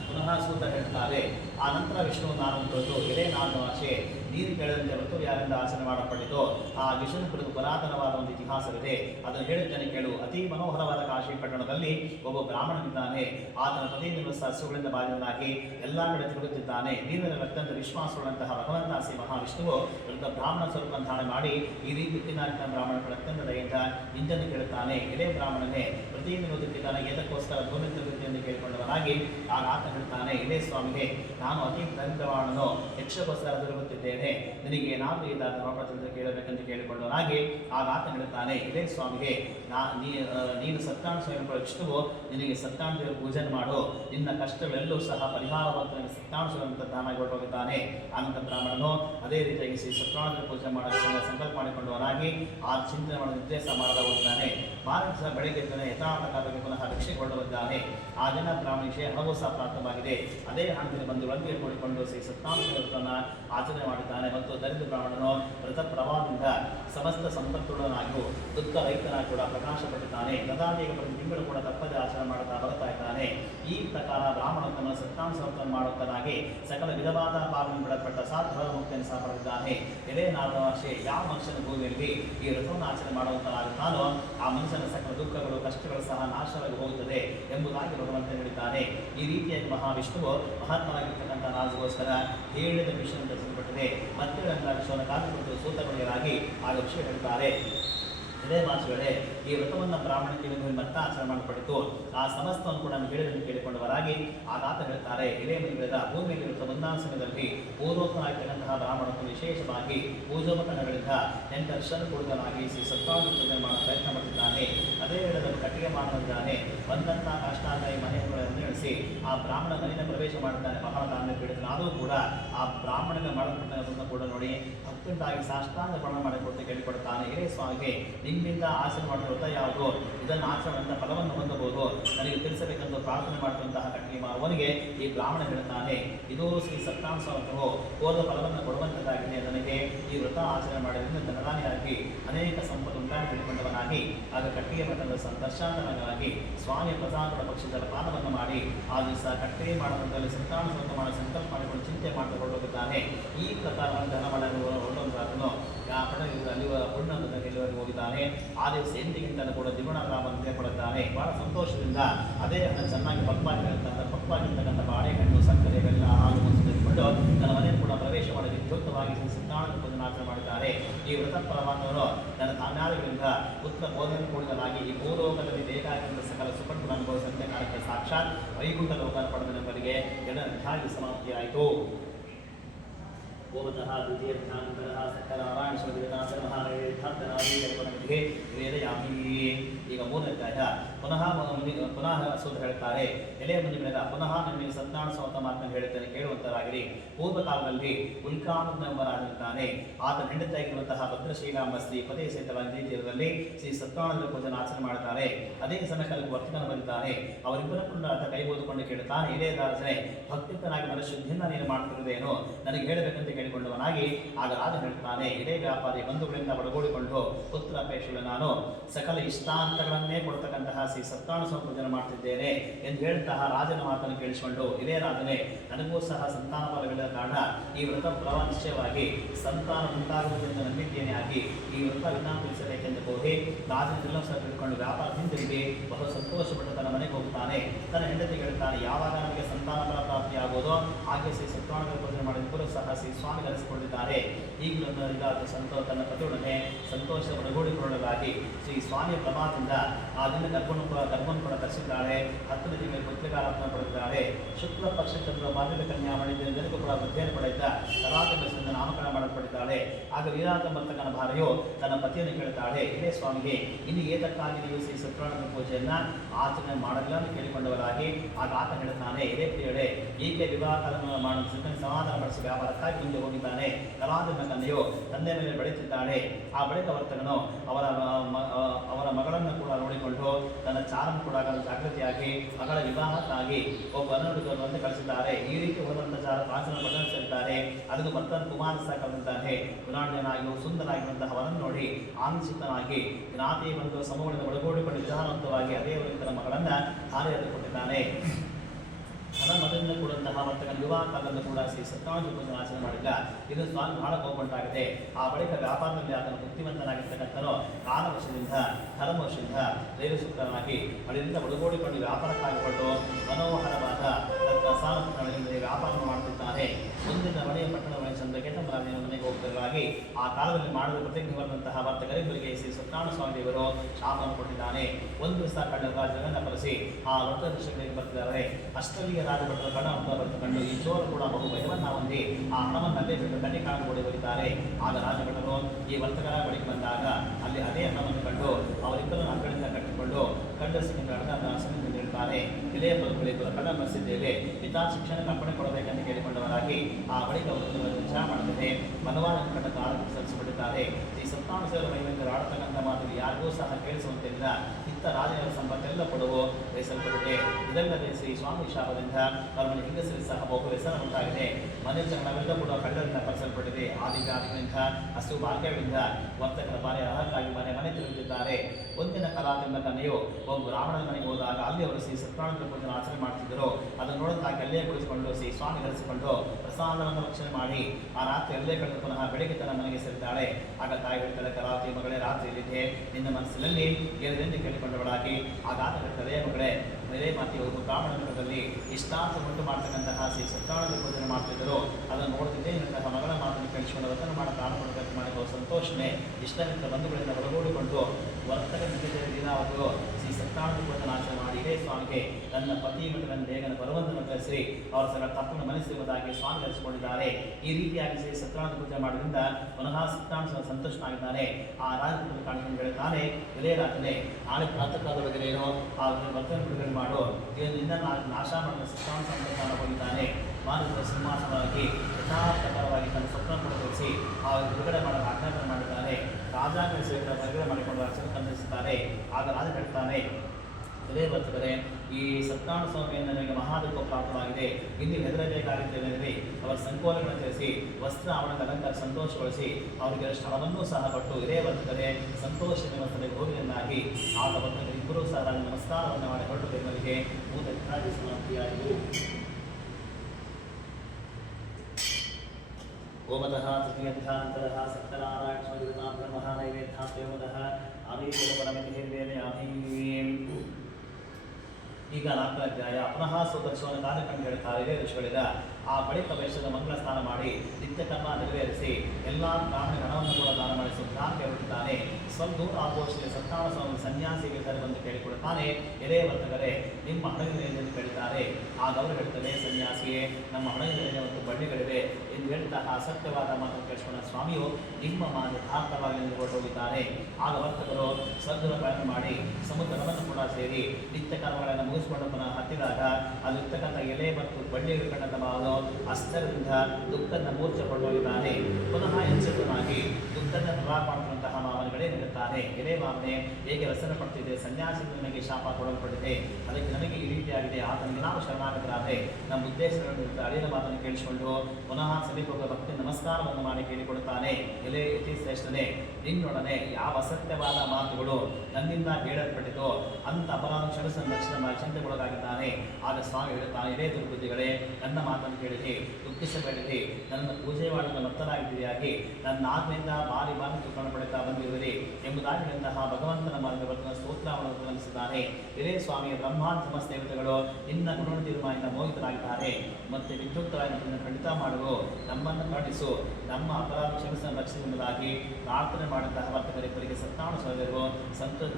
ಪುನಃ ಸೂತ ಹೇಳ್ತಾರೆ. ಆ ನಂತರ ವಿಷ್ಣು ನಾನಂತದ್ದು ಎಡೆ ನಾನು ಆಶೆ ನೀರು ಕೇಳದಂತೆ ವ್ರತು ಯಾರಿಂದ ಆಚರಣೆ ಮಾಡಲ್ಪಟ್ಟಿತೋ ಆ ವಿಷ್ಣು ಕುರಿತು ಪುರಾತನವಾದ ಒಂದು ಇತಿಹಾಸವಿದೆ. ಅದನ್ನು ಹೇಳಿದ್ದೇನೆ ಕೇಳು. ಅತಿ ಮನೋಹರವಾದ ಕಾಶಿ ಪಟ್ಟಣದಲ್ಲಿ ಒಬ್ಬ ಬ್ರಾಹ್ಮಣನಿದ್ದಾನೆ. ಆತನ ಪ್ರತಿದಿನ ಸಸ್ಯಗಳಿಂದ ಬಾಧಿತನಾಗಿ ಎಲ್ಲ ಕಡೆ ತಿರುಗುತ್ತಿದ್ದಾನೆ. ನೀರಿನಲ್ಲಿ ಅತ್ಯಂತ ವಿಶ್ವಾಸವುಳ್ಳಂತಹ ಭಗವಂತ ಶ್ರೀ ಮಹಾವಿಷ್ಣುವು ವೃದ್ಧ ಬ್ರಾಹ್ಮಣ ಸ್ವರೂಪ ಧಾರಣೆ ಮಾಡಿ ಈ ರೀತಿ ತಿನ್ನಾಗಿದ್ದ ಬ್ರಾಹ್ಮಣಗಳು ಅತ್ಯಂತ ದಯೆಯಿಂದ ಇಂಜನ್ನು ಕೇಳುತ್ತಾನೆ. ಎಲೆ ಬ್ರಾಹ್ಮಣನೇ ಪ್ರತಿದಿನ ಓದುತ್ತಿದ್ದಾನೆ, ಏತಕ್ಕೋಸ್ಕರ ಭೂಮಿ ತಿರುಗುತ್ತಿ ಎಂದು ಕೇಳಿಕೊಂಡವನಾಗಿ ಆಗ ಆತ ಹೇಳ್ತಾನೆ, ಇದೇ ಸ್ವಾಮಿಗೆ ನಾನು ಅತಿ ದರಿದ್ರವಾಣನು ಯಕ್ಷಕ್ಕೋಸ್ಕರ ತಿರುಗುತ್ತಿದ್ದೇನೆ, ನಿನಗೆ ಏನಾದರೂ ಇದ್ದಾದ ಧರ್ಮಪತ್ರ ಕೇಳಬೇಕೆಂದು ಕೇಳಿಕೊಂಡವನಾಗಿ ಆಗ ಆತ ಹೇಳ್ತಾನೆ, ಇದೇ ಸ್ವಾಮಿಗೆ ನೀನು ಸತ್ಯನಾರಾಯಣ ಸ್ವಾಮಿ ವಿಷ್ಣುವು ನಿನಗೆ ಸತ್ಯನಾರಾಯಣ ದೇವರ ಪೂಜೆ ಮಾಡು, ನಿನ್ನ ಕಷ್ಟಗಳೆಲ್ಲೂ ಸಹ ಪರಿಹಾರವಾದ ಸತ್ಯನಾರಾಯಣ ಸ್ವಾಮಿ ಅಂತ ದಾನಗೊಂಡು ಹೋಗುತ್ತಾನೆ. ಆನಂತರ ಬ್ರಾಹ್ಮಣನು ಅದೇ ರೀತಿಯಾಗಿ ಶ್ರೀ ಸತ್ಯನಾರಾಯಣ ಪೂಜೆ ಮಾಡಲು ಸಂಕಲ್ಪ ಮಾಡಿಕೊಂಡವನಾಗಿ ಆ ಚಿಂತನೆ ಮಾಡಲು ನಿರ್ದೇಶ ಮಾಡದ ಹೋಗುತ್ತಾನೆ. ಮಾರನೇ ಬೆಳಗ್ಗೆ ಯಥಾರ್ಥಕಾರಕ್ಕೆ ಪುನಃ ರಕ್ಷೆಗೊಳ್ಳುತ್ತಿದ್ದಾನೆ. ಆ ದಿನ ಬ್ರಾಹ್ಮಣಿಗೆ ಹಲವು ಸಹ ಪ್ರಾಪ್ತವಾಗಿದೆ. ಅದೇ ಹಣದಲ್ಲಿ ಬಂದು ಒಳಗೆ ಕೂಡಿಕೊಂಡು ಶ್ರೀ ಸತ್ಯನಾರಾಯಣ ಆಚರಣೆ ಮಾಡಿದ್ದಾನೆ. ಮತ್ತು ದರಿದ್ರ ಬ್ರಾಹ್ಮಣನು ವ್ರತ ಪ್ರಭಾವದಿಂದ ಸಮಸ್ತ ಸಂಪತ್ತುಡನಾಗಿಯೂ ದುಃಖ ರೈತನಾಗಿ ಕೂಡ ಪ್ರಕಾಶಪಟ್ಟಿದ್ದಾನೆ. ಗದಾದಿಗೆ ಪ್ರತಿ ತಿಂಗಳು ಕೂಡ ತಪ್ಪದೆ ಆಚರಣೆ ಮಾಡುತ್ತಾ ಬರ್ತಾ ಇದ್ದಾನೆ. ಈ ಪ್ರಕಾರ ಬ್ರಾಹ್ಮಣ ತಮ್ಮ ಸತ್ಯಾಂಶ ಮಾಡುತ್ತಾನಾಗಿ ಸಕಲ ವಿಧವಾದ ಪಾಲನೆ ಬಿಡಲ್ಪಟ್ಟ ಸಾಧ್ಯ ಮುಕ್ತಿಯನ್ನು ಸಹ ಪಡೆದಿದ್ದಾನೆ. ಎದೇ ನಾಲ್ಕು ಯಾವ ಮನುಷ್ಯನ ಭೂಮಿಯಲ್ಲಿ ಈ ವ್ರತವನ್ನು ಆಚರಣೆ ಮಾಡುವಂತಾಗುತ್ತಾನೋ ಆ ಮನುಷ್ಯನ ಸಕಲ ದುಃಖಗಳು ಕಷ್ಟಗಳು ಸಹ ನಾಶವಾಗಿ ಹೋಗುತ್ತದೆ ಎಂಬುದಾಗಿ ಭಗವಂತ ಹೇಳಿದ್ದಾನೆ. ಈ ರೀತಿಯಾಗಿ ಮಹಾವಿಷ್ಣುವು ಮಹತ್ವವಾಗಿರ್ತಕ್ಕಂಥ ರಾಜಗೋಸ್ಕರ ಹೇಳಿದ ವಿಷಯ ತಿಳಿಸಲ್ಪಟ್ಟಿದೆ. ಮತ್ತೆ ವಿಶ್ವನ ಕಾಲಕೃತ ಸೂತಗಳಿಗಾಗಿ ಆ ವಿಷಯ ಹೇಳ್ತಾರೆ. ಇದೇ ಮಾತುಗಳೇ ಈ ವ್ರತವನ್ನು ಬ್ರಾಹ್ಮಣಕ್ಕೆ ಮತ್ತೆ ಆಚರಣೆ ಮಾಡಲ್ಪಟ್ಟಿತು. ಆ ಸಮಸ್ತವನ್ನು ಕೂಡ ಹೇಳಿದಂತೆ ಕೇಳಿಕೊಂಡವರಾಗಿ ಆಗಾತ ಹೇಳ್ತಾರೆ, ಇದೇ ಮನೆಗಳಿಂದ ಭೂಮಿಯಲ್ಲಿ ವ್ರತ ಬಂದಾದ ಸಮಯದಲ್ಲಿ ಪೂರ್ವೋತ್ತರಾಗಿರ್ತಕ್ಕಂತಹ ಬ್ರಾಹ್ಮಣರು ವಿಶೇಷವಾಗಿ ಪೂಜೋಪಕರಣಗಳಿಂದ 8 ವರ್ಷದ ಕೂಡಿದನಾಗಿ ಶ್ರೀ ಸತ್ಯನಾರಾಯಣ ಪೂಜೆ ಮಾಡಲು ಪ್ರಯತ್ನ ಮಾಡುತ್ತಿದ್ದಾನೆ. ಅದೇ ವೇಳೆಯಲ್ಲಿ ಕಟ್ಟಿಗೆ ಮಾಡುತ್ತಿದ್ದಾನೆ. ಬಂದಂತಹ ಕಾಷ್ಟಾದಾಯಿ ಮನೆಗಳನ್ನು ನಡೆಸಿ ಆ ಬ್ರಾಹ್ಮಣ ಮನೆಯನ್ನು ಪ್ರವೇಶ ಮಾಡುತ್ತಾನೆ. ಬಹಳ ದಾನ ಪೀಡಿತನಾದರೂ ಕೂಡ ಆ ಬ್ರಾಹ್ಮಣನ ಮಾಡಲ್ಪಟ್ಟ ಕೂಡ ನೋಡಿ ಭಕ್ತರಾಗಿ ಸಾಷ್ಟಾಂಗ ಪ್ರಮಾಣ ಮಾಡಿಕೊಟ್ಟು ಕೇಳಿಕೊಡುತ್ತಾನೆ. ಇದೇ ಸ್ವಾಮಿಗೆ ನಿಮ್ಮಿಂದ ಆಚರಣೆ ಮಾಡುವ ವ್ರತ ಯಾವುದು, ಇದನ್ನು ಆಚರಣೆಯಿಂದ ಫಲವನ್ನು ಹೊಂದಬಹುದು, ನನಗೆ ತಿಳಿಸಬೇಕೆಂದು ಪ್ರಾರ್ಥನೆ ಮಾಡುವಂತಹ ಕಟ್ಟಿಗೆ ಮಾರುವವನಿಗೆ ಈ ಬ್ರಾಹ್ಮಣ ಹೇಳುತ್ತಾನೆ, ಇದು ಶ್ರೀ ಸತ್ಯನಾರಾಯಣ ಸ್ವಾಮಿಯು ಕೋರದ ಫಲವನ್ನು ಕೊಡುವಂಥದ್ದಾಗಿದೆ. ನನಗೆ ಈ ವ್ರತ ಆಚರಣೆ ಮಾಡಿದ್ರಿಂದ ಧನರಾನಿಯಾಗಿ ಅನೇಕ ಸಂಪತ್ತು ಉಂಟಾಗಿ ಹೇಳಿಕೊಂಡವನಾಗಿ ಆಗ ಕಟ್ಟಿಗೆ ಮಠದ ದರ್ಶಾಂತನಾಗಿ ಸ್ವಾಮಿಯ ಪ್ರಸಾದದ ಪಕ್ಷದ ಪಾದವನ್ನು ಮಾಡಿ ಆ ದಿವಸ ಕಟ್ಟಿಗೆ ಮಾಡುವುದರಲ್ಲಿ ಸತ್ಯನಾರಾಯಣ ಸ್ವಾಮಿ ಮಾಡಲು ಸಂಕಲ್ಪ ಮಾಡಿಕೊಂಡು ಚಿಂತೆ ಮಾಡಿಕೊಳ್ಳುತ್ತಿದ್ದಾನೆ. ಈ ಪ್ರಕಾರವನ್ನು ಧನ ಮಾಡಲು ಹೊರಟನು. ಆ ಅಲ್ಲಿ ಪುಣ್ಯ ಎಲ್ಲಿವರೆಗೆ ಹೋಗಿದ್ದಾನೆ. ಆ ದಿವಸ ಎಂದಿಗಿಂತಲೂ ಕೂಡ ದ್ವಿಗುಣ ಲಾಭವನ್ನು ಪಡುತ್ತಾನೆ. ಬಹಳ ಸಂತೋಷದಿಂದ ಅದೇ ಹಣ ಚೆನ್ನಾಗಿ ಪಕ್ವಾಗಿರ್ತಕ್ಕಂಥ ಬಾಳೆಹಣ್ಣು, ಸಕ್ಕರೆ, ಬೆಲ್ಲ, ಹಾಲು ಮೊಸರು ತೆಗೆದುಕೊಂಡು ತನ್ನ ಮನೆಯನ್ನು ಕೂಡ ಪ್ರವೇಶ ಮಾಡಿ ವಿದ್ಯುಕ್ತವಾಗಿ ಸತ್ಯನಾರಾಯಣ ಪೂಜೆ ಆಚರಣೆ ಮಾಡಿದ್ದಾರೆ. ಈ ವ್ರತ ಫಲವಾದವರು ತನ್ನ ತಾಮ್ಯಾದಿಗಳಿಂದ ಉತ್ತರ ಬೋಧನೆ ಕೂಡಿದನಾಗಿ ಈ ಭೂಲೋಕದಲ್ಲಿ ಬೇಕಾಗಿರುವ ಸಕಲ ಸುಖಗಳನ್ನು ಅನುಭವಿಸಂತೆ ಕಾಲಕ್ಕೆ ಸಾಕ್ಷಾತ್ ವೈಕುಂಠ ಲೋಕ ಪಡೆದನೆಂಬರಿಗೆ ಅಧ್ಯಾಯ ಸಮಾಪ್ತಿಯಾಯಿತು. ಓಮತಃ ದ್ವಿತೀಯ ಧ್ಯಾನಂತರಃ ಸತ್ಯನಾರಾಯಣ ವೇದ ನಿವೇದಯಾಮಿ. ಈಗ ಮೂರನೇ ಅಧ್ಯಾಯ ಪುನಃ ಸೂತ್ರ ಹೇಳ್ತಾರೆ, ಎಲೆ ಮುಂದಿನ ಪುನಃ ನಿಮಗೆ ಸತ್ಯನಾರಾಯಣ ಸಂವತ ಮಾತನ್ನು ಹೇಳುತ್ತೇನೆ ಕೇಳುವಂತರಾಗಿರಿ. ಪೂರ್ವ ಕಾಲದಲ್ಲಿ ಉಲ್ಕಾಮನೆಂಬ ರಾಜನಿದ್ದಾನೆ. ಆತನ ಹೆಂಡತಿಯಾಗಿರುವಂತಹ ಭದ್ರಶೀಲಾಂಬ ಶ್ರೀ ಪದೇ ಸಹಿತವಾಗಿ ತೀರದಲ್ಲಿ ಶ್ರೀ ಸತ್ಯನಾರಾಯಣ ಪೂಜೆಯನ್ನು ಆಚರಣೆ ಮಾಡುತ್ತಾರೆ. ಅದೇ ಸಮಯದಲ್ಲಿ ವರ್ತಕನು ಬಂದಿದ್ದಾನೆ. ಅವರಿಬ್ಬರ ಕೂಡ ಆತ ಕೈ ಓದಿಕೊಂಡು ಕೇಳುತ್ತಾನೆ, ಇದೇ ರಾಜನೇ, ಭಕ್ತಿತನಾಗಿ ನನ್ನ ಶುದ್ಧಿಯಿಂದ ನೀನು ಮಾಡುತ್ತಿರುವುದೇನು, ನನಗೆ ಹೇಳಬೇಕಂತ ಕೇಳಿಕೊಂಡವನಾಗಿ ಆಗ ರಾಜ ಹೇಳ್ತಾನೆ, ಇದೇ ವ್ಯಾಪಾರಿ ಬಂಧುಗಳಿಂದ ಒಳಗೂಡಿಕೊಂಡು ಪುತ್ರ ಅಪೇಕ್ಷೆಗಳು ನಾನು ಸಕಲ ಇಷ್ಟಾಂತಗಳನ್ನೇ ಕೊಡ್ತಕ್ಕಂತಹ ಶ್ರೀ ಸತ್ಯನಾರಾಯಣ ಪೂಜನೆ ಮಾಡ್ತಿದ್ದೇನೆ ಎಂದು ಹೇಳುತ್ತಹ ರಾಜನ ಮಾತನ್ನು ಕೇಳಿಸಿಕೊಂಡು, ಇದೇ ರಾಜನೇ, ನನಗೂ ಸಹ ಸಂತಾನ ಫಲವಿಲ್ಲದ ಕಾರಣ ಈ ವ್ರತ ಫಲ ನಿಶ್ಚಯವಾಗಿ ಸಂತಾನ ಉಂಟಾಗುವುದೆಂದು ನಂಬಿದ್ದೇನೆ ಆಗಿ ಈ ವ್ರತ ವಿಧಾನ ತಿಳಿಸಬೇಕೆಂದು ಹೋಗಿ ರಾಜನೆಲ್ಲ ಸಹ ತಿಳ್ಕೊಂಡು ವ್ಯಾಪಾರ ಹಿಂದಿರುಗಿ ಬಹು ಸಂತೋಷಪಟ್ಟು ತನ್ನ ಮನೆಗೆ ಹೋಗ್ತಾನೆ. ತನ್ನ ಹೆಂಡತಿಗೆ ಹೇಳ್ತಾನೆ, ಯಾವಾಗ ನಮಗೆ ಸಂತಾನ ಫಲ ಪ್ರಾಪ್ತಿಯಾಗುವುದೋ ಹಾಗೆ ಶ್ರೀ ಸತ್ಯನಾರಾಯಣ ಪೂಜನೆ ಮಾಡಿದ್ದರೂ ಸಹ ಶ್ರೀ ಸ್ವಾಮಿ ಗಳಿಸಿಕೊಂಡಿದ್ದಾರೆ. ಈಗಲೂ ತನ್ನ ಪತಿಯೊಡನೆ ಸಂತೋಷ ಒಳಗೂಡಿಕೊಳ್ಳಲಾಗಿ ಶ್ರೀ ಸ್ವಾಮಿಯ ಪ್ರಭಾವದಿಂದ ಆ ದಿನ ಗರ್ಭವನ್ನು ಕೂಡ ತರಿಸಿದ್ದಾಳೆ. 10 ತಿಂಗಳ ಪುತ್ರಿಕಾರತ್ನ ಪಡೆದಿದ್ದಾಳೆ. ಶುಕ್ಲ ಪಕ್ಷ ಚಂದ್ರ ಬಾಲ್ಯ ಕನ್ಯಾ ಮಾಡಿದ್ದೆಲ್ಲರಿಗೂ ಕೂಡ ವೃದ್ಧಿಯನ್ನು ಪಡೆದ ಕರಾತದಿಂದ ನಾಮಕರಣ ಮಾಡಲ್ಪಟ್ಟಿದ್ದಾಳೆ. ಆಗ ವೀರಾತಂಬರ್ತಕನ ಭಾರ್ಯೆಯು ತನ್ನ ಪತಿಯನ್ನು ಕೇಳುತ್ತಾಳೆ, ಇದೇ ಸ್ವಾಮಿಗೆ ಇನ್ನು ಏತಕ್ಕಾಗಿ ನೀವು ಶ್ರೀ ಸತ್ಯನಾರಾಯಣ ಪೂಜೆಯನ್ನ ಆಚರಣೆ ಮಾಡಲಿಲ್ಲ ಎಂದು ಕೇಳಿಕೊಂಡವರಾಗಿ ಆಗ ಆತ ಹೇಳುತ್ತಾನೆ, ಇದೇ ಪ್ರಿಯಳೆ, ಈಕೆ ವಿವಾಹ ಮಾಡಲು ಸಮಾಧಾನ ಪಡಿಸಿ ವ್ಯಾಪಾರಕ್ಕಾಗಿ ಮುಂದೆ ಹೋಗಿದ್ದಾನೆ. ಕರಾತನ ಕನ್ಯೆಯು ತಂದೆ ಮೇಲೆ ಬೆಳೆಯುತ್ತಿದ್ದಾಳೆ. ಆ ಬಳಿಕ ವರ್ತಕನು ಅವರ ಮಗಳನ್ನು ಕೂಡ ನೋಡಿಕೊಂಡು ತನ್ನ ಚಾರನ್ನು ಕೂಡ ಜಾಗೃತಿಯಾಗಿ ಮಗಳ ವಿವಾಹಕ್ಕಾಗಿ ಒಬ್ಬ ಅನುಡುಗರನ್ನು ಕಳಿಸಿದ್ದಾರೆ. ಈ ರೀತಿ ಹೋದಂತ ಚಾರ ಪ್ರಾಚೀನ ಬದಲಿಸಿದ್ದಾರೆ. ಅದನ್ನು ಭಕ್ತನ ಕುಮಾರ ಸಹ ಕಲಿತಾನೆ. ಗುಣಾಢ್ಯನಾಗಿಯೂ ಸುಂದರಾಗಿರುವಂತಹ ಅವರನ್ನು ನೋಡಿ ಆನಂದಿತನಾಗಿ ಜ್ಞಾತಿ ಬಂದು ಸಮೂಹದಿಂದ ಒಳಗೂಡಿಕೊಂಡು ವಿಧಾನವಂತವಾಗಿ ಅದೇ ತನ್ನ ಮಗಳನ್ನ ಹಾರೆಯನ್ನು ಕೊಟ್ಟಿದ್ದಾನೆ. ಮದುವೆಯಿಂದ ಕೂಡಂತಹ ವರ್ತಕನ ವಿವಾಹ ಕಾಲದಲ್ಲೂ ಕೂಡ ಶ್ರೀ ಸತ್ಯನಾರಾಯಣ ಪೂಜೆ ಆಚರಣೆ ಮಾಡಿಲ್ಲ. ಇದು ಸ್ವಾಮಿ ಬಹಳ ಕೋಪಂಟಾಗಿದೆ. ಆ ಬಳಿಕ ವ್ಯಾಪಾರದಲ್ಲಿ ಆತನ ಬುದ್ಧಿವಂತನಾಗಿರ್ತಕ್ಕಂಥನು ಕಾಲವಶದಿಂದ ಧರ್ಮವಶದಿಂದ ಧೈರ್ಯಸುತ್ತನಾಗಿ ಅದರಿಂದ ಒಳಗೂಡಿಕೊಂಡು ವ್ಯಾಪಾರಕ್ಕಾಗಿಕೊಂಡು ಮನೋಹರವಾದ ಪ್ರಸಾದಗಳಿಂದ ವ್ಯಾಪಾರ ಮಾಡುತ್ತಿದ್ದಾನೆ. ಮುಂದಿನ ಮನೆಯ ಪಟ್ಟಣ ಚಂದ್ರಕ್ಕೆ ತಮ್ಮ ಮನೆಗೆ ಹೋಗುವುದರಾಗಿ ಆ ಕಾಲದಲ್ಲಿ ಮಾಡಲು ಪ್ರತಿಜ್ಞೆ ಬರೆದಂತಹ ವರ್ತಕರಿಬ್ಬರಿಗೆ ಶ್ರೀ ಸತ್ಯನಾರಾಯಣ ಸ್ವಾಮಿ ದೇವರು ಶಾಪವನ್ನು ಕೊಟ್ಟಿದ್ದಾನೆ. ಒಂದು ದಿವಸ ಕಂಡ ರಾಜರನ್ನ ಕರೆಸಿ ಆ ವೃತ್ತ ದೃಶ್ಯಗಳಿಗೆ ಬರ್ತಿದ್ದಾರೆ. ಅಷ್ಟಲ್ಲಿಗೆ ರಾಜಭಟರ ಕಣ್ಣವನ್ನು ಬರೆದುಕೊಂಡು ಈ ಚೋರ ಕೂಡ ಬಹು ಭಯವನ್ನ ಹೊಂದಿ ಆ ಹಣವನ್ನಲ್ಲೇ ಬಿಟ್ಟು ಕಣ್ಣಿ ಕಾಣಬಹುದು ಬರೀತಾರೆ. ಆಗ ರಾಜಭಟರು ಈ ವರ್ತಕರ ಬಳಿಗೆ ಬಂದಾಗ ಅಲ್ಲಿ ಅದೇ ಹಣವನ್ನು ಕಂಡು ಅವರಿಬ್ಬರನ್ನು ಅಂಗಡಿಯಿಂದ ಕಟ್ಟಿಕೊಂಡು ಕಂಡಸಿಕೊಂಡು ಹೇಳ್ತಾರೆ, ಇಳೆಯ ಬಳಿಕ ಕಣ್ಣ ಬರೆಸಿದ್ದೇವೆ, ಪಿತಾ ಶಿಕ್ಷಣಕ್ಕೆ ಅಪ್ಪಣೆ ಕೊಡಬೇಕೆಂದು ಕೇಳಿಕೊಂಡವರಾಗಿ ಆ ಬಳಿಕ ವಿಚಾರ ಮಾಡುತ್ತದೆ. ಬಲವಾದ ಕಂಡ ಆರೋಗ್ಯ ಸಲ್ಲಿಸಿಬಿಟ್ಟಿದ್ದಾರೆ. ಈ ಸತ್ಯಾಂಶದ ಮೈವೆಂದು ಆಡತಕ್ಕಂಥ ಮಾತು ಯಾರಿಗೂ ಸಹ ಕೇಳಿಸುವಂತಿಲ್ಲ. ಇತ್ತ ರಾಜರ ಸಂಪತ್ತೆಲ್ಲ ಕೊಡುವು ವಹಿಸಲ್ಪಟ್ಟಿದೆ. ಇದಲ್ಲದೆ ಶ್ರೀ ಸ್ವಾಮಿ ಶಾಪದಿಂದ ಅವರನ್ನು ಹಿಂಗಸರಿ ಸಹ ಬಹು ವ್ಯಸನ ಉಂಟಾಗಿದೆ. ಮನೆ ಜನವೆಲ್ಲ ಕೂಡ ಕಳ್ಳರಿಂದ ಪರಿಸಲ್ಪಟ್ಟಿದೆ. ಆದಿಗಾದಿಗಳಿಂದ ಅಷ್ಟು ಭಾಗ್ಯವಿಂದ ವರ್ತಕರ ಬಾರಿ ಅರ್ಹಕ್ಕಾಗಿ ಮನೆ ತಿರುಗುತ್ತಿದ್ದಾರೆ. ಒಂದಿನ ಕಲಾತೆಂಬ ಕನ್ಯೆಯು ಒಬ್ಬ ಬ್ರಾಹ್ಮಣನ ಮನೆಗೆ ಹೋದಾಗ ಅಲ್ಲಿ ಅವರು ಶ್ರೀ ಸತ್ಯನಾರಾಯಣ ಪೂಜೆಯನ್ನು ಆಚರಣೆ ಮಾಡುತ್ತಿದ್ದರು. ಅದನ್ನು ನೋಡುತ್ತಾ ಅಲ್ಲೇ ಕುಳಿಸಿಕೊಂಡು ಶ್ರೀ ಸ್ವಾಮಿ ಧರಿಸಿಕೊಂಡು ಪ್ರಸಾದವನ್ನು ರಕ್ಷಣೆ ಮಾಡಿ ಆ ರಾತ್ರಿ ಅಲ್ಲೇ ಕಳೆದು ಪುನಃ ಬೆಳಿಗ್ಗೆ ತನ್ನ ಮನೆಗೆ ಸೇರಿದ್ದಾಳೆ. ಆಗ ತಾಯಿ ಹೇಳ್ತಾಳೆ, ಕಲಾವತಿ ಮಗಳೇ, ರಾತ್ರಿ ಇಲ್ಲಿದೆ, ನಿನ್ನ ಮನಸ್ಸಿನಲ್ಲಿ ಏನೆಂದು ಕೇಳಿಕೊಂಡವಳಾಗಿ ಆಗ ಆತ ಹೇಳ್ತಾರೆ, ಮಗಳೇ, ಬೇರೆ ಮಾತಿ ಒಬ್ಬ ಬ್ರಾಹ್ಮಣ ಮಠದಲ್ಲಿ ಇಷ್ಟಾಂತ ಉಂಟು ಮಾಡ್ತಕ್ಕಂತಹ ಶ್ರೀ ಸತ್ಯನಾರಾಯಣ ಪೂಜನೆ ಮಾಡ್ತಿದ್ದರು. ಅದನ್ನು ನೋಡ್ತಿದ್ದೆ ಇಂತಹ ಮಗಳ ಮಾತನ್ನು ಕೇಳಿಸಿಕೊಂಡು ವಚನ ಮಾಡಿ ತಾಳ್ಕೊಂಡು ಮಾಡಿ ಬಹು ಸಂತೋಷನೆ ಇಷ್ಟವಿದ್ದ ಬಂಧುಗಳಿಂದ ಒಳಗೂಡಿಕೊಂಡು ವರ್ತಕ ದಿನಾವತ್ತು ಶ್ರೀ ಸತ್ಯನಾರಾಯಣ ಪೂಜನ ಆಚರಣೆ ಮಾಡಿ ಇದೇ ಸ್ವಾಮಿಗೆ ತನ್ನ ಪತಿ ಮಠಗಳನ್ನು ಬೇಗನೆ ಬರುವಂತನ್ನು ಕಳಿಸಿ ಅವರ ಸಲ ತಪ್ಪನ್ನು ಮನಸ್ಸಿರುವುದಾಗಿ ಸ್ವಾಮಿ ಧರಿಸಿಕೊಂಡಿದ್ದಾರೆ. ಈ ರೀತಿಯಾಗಿ ಶ್ರೀ ಸತ್ಯನಾರಾಯಣ ಪೂಜೆ ಮಾಡೋದ್ರಿಂದ ಪುನಃ ಸತ್ಯನಾರಾಯಣ ಸಂತೋಷನಾಗಿದ್ದಾನೆ. ಆ ರಾಜಪುತ್ರ ಕಾಣಿಕೊಂಡು ಹೇಳ್ತಾನೆ, ಇದೇ ರಾತ್ರಿ ನಾಳೆ ಪ್ರಾತಃ ಕಾಲದೊಳಗೇನೋ ಆ ವರ್ತನ ಬಿಡುಗಡೆ ಮಾಡು, ಇದರಿಂದ ನಾಶ ಮಾಡಿದ ಸತ್ಯನಾರಾಯಣ ಸಂತೋಷ ಹೋಗಿದ್ದಾನೆ. ಮಾನವರ ಸಿಂಹಾಸನವಾಗಿ ಯಥಾರ್ಥಕರವಾಗಿ ತನ್ನ ಸ್ವಪ್ನವನ್ನು ತೋರಿಸಿ ಆ ಬಿಡುಗಡೆ ಮಾಡಲು ಆಜ್ಞಾಪನೆ ಮಾಡಿದ್ದಾನೆ. ರಾಜಾಂಗ ಸಹಿತ ಬಿಡುಗಡೆ ಮಾಡಿಕೊಂಡು ಅರ್ಚನೆ ಕಂದಿಸುತ್ತಾರೆ. ಆಗ ರಾಜ ಹೇಳ್ತಾನೆ, ಇದೇ ವರ್ತಕರೇ, ಈ ಸತ್ಯನಾರಾಯಣ ಸ್ವಾಮಿಯಿಂದ ನನಗೆ ಮಹಾದುಃಖ ಪ್ರಾಪ್ತವಾಗಿದೆ. ಇಲ್ಲಿ ಹೆದರಬೇಕಾಗಿದ್ದೇನೆ. ಅವರ ಸಂಕೋಲಗಳನ್ನು ತಿಳಿಸಿ ವಸ್ತ್ರ ಅವನ ಅಲಂಕಾರ ಸಂತೋಷಗೊಳಿಸಿ ಅವರಿಗೆ ಸ್ಥಳವನ್ನೂ ಸಹ ಕೊಟ್ಟು ಇದೇ ವರ್ತಕರೇ ಸಂತೋಷ ಸ್ಥಳಕ್ಕೆ ಹೋಗಿದೆನ್ನಾಗಿ ಆಗ ವರ್ತಕರಿಬ್ಬರೂ ಸಹ ನಮಸ್ಕಾರವನ್ನು ಮಾಡಿ ಹೊರಟು ಬೆಂಬಲಿಗೆ ಸಮಾಪ್ತಿಯಾಯಿತು. ಓಮತಃ ತೃತೀಯಧ್ಯಾನಂತರಃ ಸತ್ಯನಾರಾಯಣ ಸ್ವಾಮಿ ಮಹಾನೈವೇದ್ಯಾತ್ಯೋಮತಃ ಆಮೇಲೆ ಪರಮಿತಿ ನಿರ್ವೇದಯಾಮಿ. ಈಗ 4ನೇ ಅಧ್ಯಾಯ ಪುನಃ ಸುದರ್ಶನ ಕಾರ್ಯಕ್ರಮ ಹೇಳ್ತಾರೆ ಋಷಿಗಳಿದ. ಆ ಬಳಿಕ ವೈಶ್ಯದ ಮಂಗಳ ಸ್ನಾನ ಮಾಡಿ ನಿತ್ಯ ಕರ್ಮ ನೆರವೇರಿಸಿ ಎಲ್ಲ ಬ್ರಾಹ್ಮಣ ಹಣವನ್ನು ಕೂಡ ದಾನ ಮಾಡಿಸಿ ಭ್ರಾಂತಿ ಹೊರಟಿದ್ದಾನೆ. ಸ್ವಲ್ಪ ದೂರ ಆಗುವಷ್ಟೇ ಸತ್ಯನಾರಾಯಣ ಸ್ವಾಮಿ ಸನ್ಯಾಸಿಗೆ ಬಂದು ಕೇಳಿಕೊಡುತ್ತಾನೆ, ಎಲೆ ವರ್ತಕರೇ ನಿಮ್ಮ ಹಣವಿದೆ ಎಂದು ಕೇಳಿದ್ದಾರೆ. ಆಗ ಅವರು ಹೇಳ್ತಾರೆ, ಸನ್ಯಾಸಿಯೇ ನಮ್ಮ ಹಣವಿದೆ ಮತ್ತು ಬಳ್ಳಿಗಳಿವೆ ಎಂದು ಹೇಳ್ತಾ ಅಸತ್ಯವಾದ ಮಾತನ್ನು ಕೇಳಿಸಿಕೊಂಡ ಸ್ವಾಮಿಯು ನಿಮ್ಮ ಮಾತು ಯಥಾರ್ಥವಾಗಿ ಎಂದು ಹೊರಟೋಗಿದ್ದಾನೆ. ಆಗ ವರ್ತಕರು ಸದ್ಗುಣ ಪ್ರಯಾಣ ಮಾಡಿ ಸಮುದ್ರವನ್ನು ಕೂಡ ಸೇರಿ ನಿತ್ಯ ಕರ್ಮಗಳನ್ನು ಮುಗಿಸಿಕೊಂಡು ಪುನಃ ಹತ್ತಿದಾಗ ಅಲ್ಲಿರ್ತಕ್ಕಂಥ ಎಲೆ ಮತ್ತು ಬಳ್ಳಿಗಳು ಕಂಡಂತ ಮಾವನು ಅಸ್ತರದಿಂದ ದುಃಖದ ಮೂರ್ಛೆ ಹೊರಟೋಗಿದ್ದಾನೆ. ಪುನಃ ಎಚ್ಚರಿತನಾಗಿ ದುಃಖದ ಪ್ರಲಾಪ ಮಾಡುವಂತಹ ಮಾವನಗಳೇ ನಿಲ್ಲುತ್ತಾನೆ. ಎಲೆ ಮಾವನೆ ಹೇಗೆ ವ್ಯಸನ ಪಡ್ತಿದೆ, ಸನ್ಯಾಸಿ ನನಗೆ ಶಾಪ ಕೊಡಲ್ಪಟ್ಟಿದೆ, ಅದಕ್ಕೆ ನನಗೆ ಈ ರೀತಿಯಾಗಿದೆ, ಆತನಿಗೆ ನಾವು ಶರಣಾಗತರಾದರೆ ನಮ್ಮ ಉದ್ದೇಶಗಳನ್ನು ಅಳಿಯದ ಮಾತನ್ನು ಕೇಳಿಸಿಕೊಂಡು ಪುನಃ ಸಮೀಪದ ಭಕ್ತಿ ನಮಸ್ಕಾರವನ್ನು ಮಾಡಿ ಕೇಳಿಕೊಡುತ್ತಾನೆ. ಎಲೆ ಯತಿ ಶ್ರೇಷ್ಠನೇ, ನಿನ್ನೊಡನೆ ಯಾವ ಅಸತ್ಯವಾದ ಮಾತುಗಳು ನನ್ನಿಂದ ಕೇಳಲ್ಪಟ್ಟಿತು ಅಂತ ಅಪರಾಧ ಕ್ಷಣಿಸ ಲಕ್ಷಣ ಚಿಂತೆಗೊಳಗಾಗಿದ್ದಾನೆ. ಆಗ ಸ್ವಾಮಿ ಹೇಳುತ್ತಾನೆ, ಇದೇ ದುರ್ಬುದ್ಧಿಗಳೇ, ನನ್ನ ಮಾತನ್ನು ಕೇಳಿರಿ, ದುಃಖಿಸಬೇಡಿರಿ, ನನ್ನ ಪೂಜೆ ಮಾಡಲು ಮತ್ತರಾಗಿದ್ದೀಯಾಗಿ ನನ್ನ ಆಜ್ಞೆಯಿಂದ ಬಾರಿ ಬಾರಿ ತುಕಣ ಪಡೆಯುತ್ತಾ ಬಂದಿರುವಿರಿ ಎಂಬುದಾಗಿ ಹೇಳಿದಂತಹ ಭಗವಂತನ ಮಾರ್ಗವನ್ನು ಸ್ತೋತ್ರವನ್ನು ಪ್ರಾರಂಭಿಸಿದ್ದಾನೆ. ಇದೇ ಸ್ವಾಮಿಯ ಬ್ರಹ್ಮಾಂಡ ಸಮಸ್ತ ದೇವತೆಗಳು ನಿನ್ನ ಗುಣ ತೀರ್ಮಾನದಿಂದ ಮೋಹಿತರಾಗಿದ್ದಾರೆ. ಮತ್ತೆ ವಿದ್ಯುಕ್ತವಾಗಿ ಖಂಡಿತ ಮಾಡುವು, ನಮ್ಮನ್ನು ಖಂಡಿಸು, ನಮ್ಮ ಅಪರಾಧ ಕ್ಷಮಿಸ ರಕ್ಷಿಸುವುದಾಗಿ ಪ್ರಾರ್ಥನೆ ಮಾಡಿದಂತಹ ವರ್ತಕರಿಬ್ಬರಿಗೆ ಸತ್ಯನಾರಾಯಣ ಸ್ವಾಮಿಯರು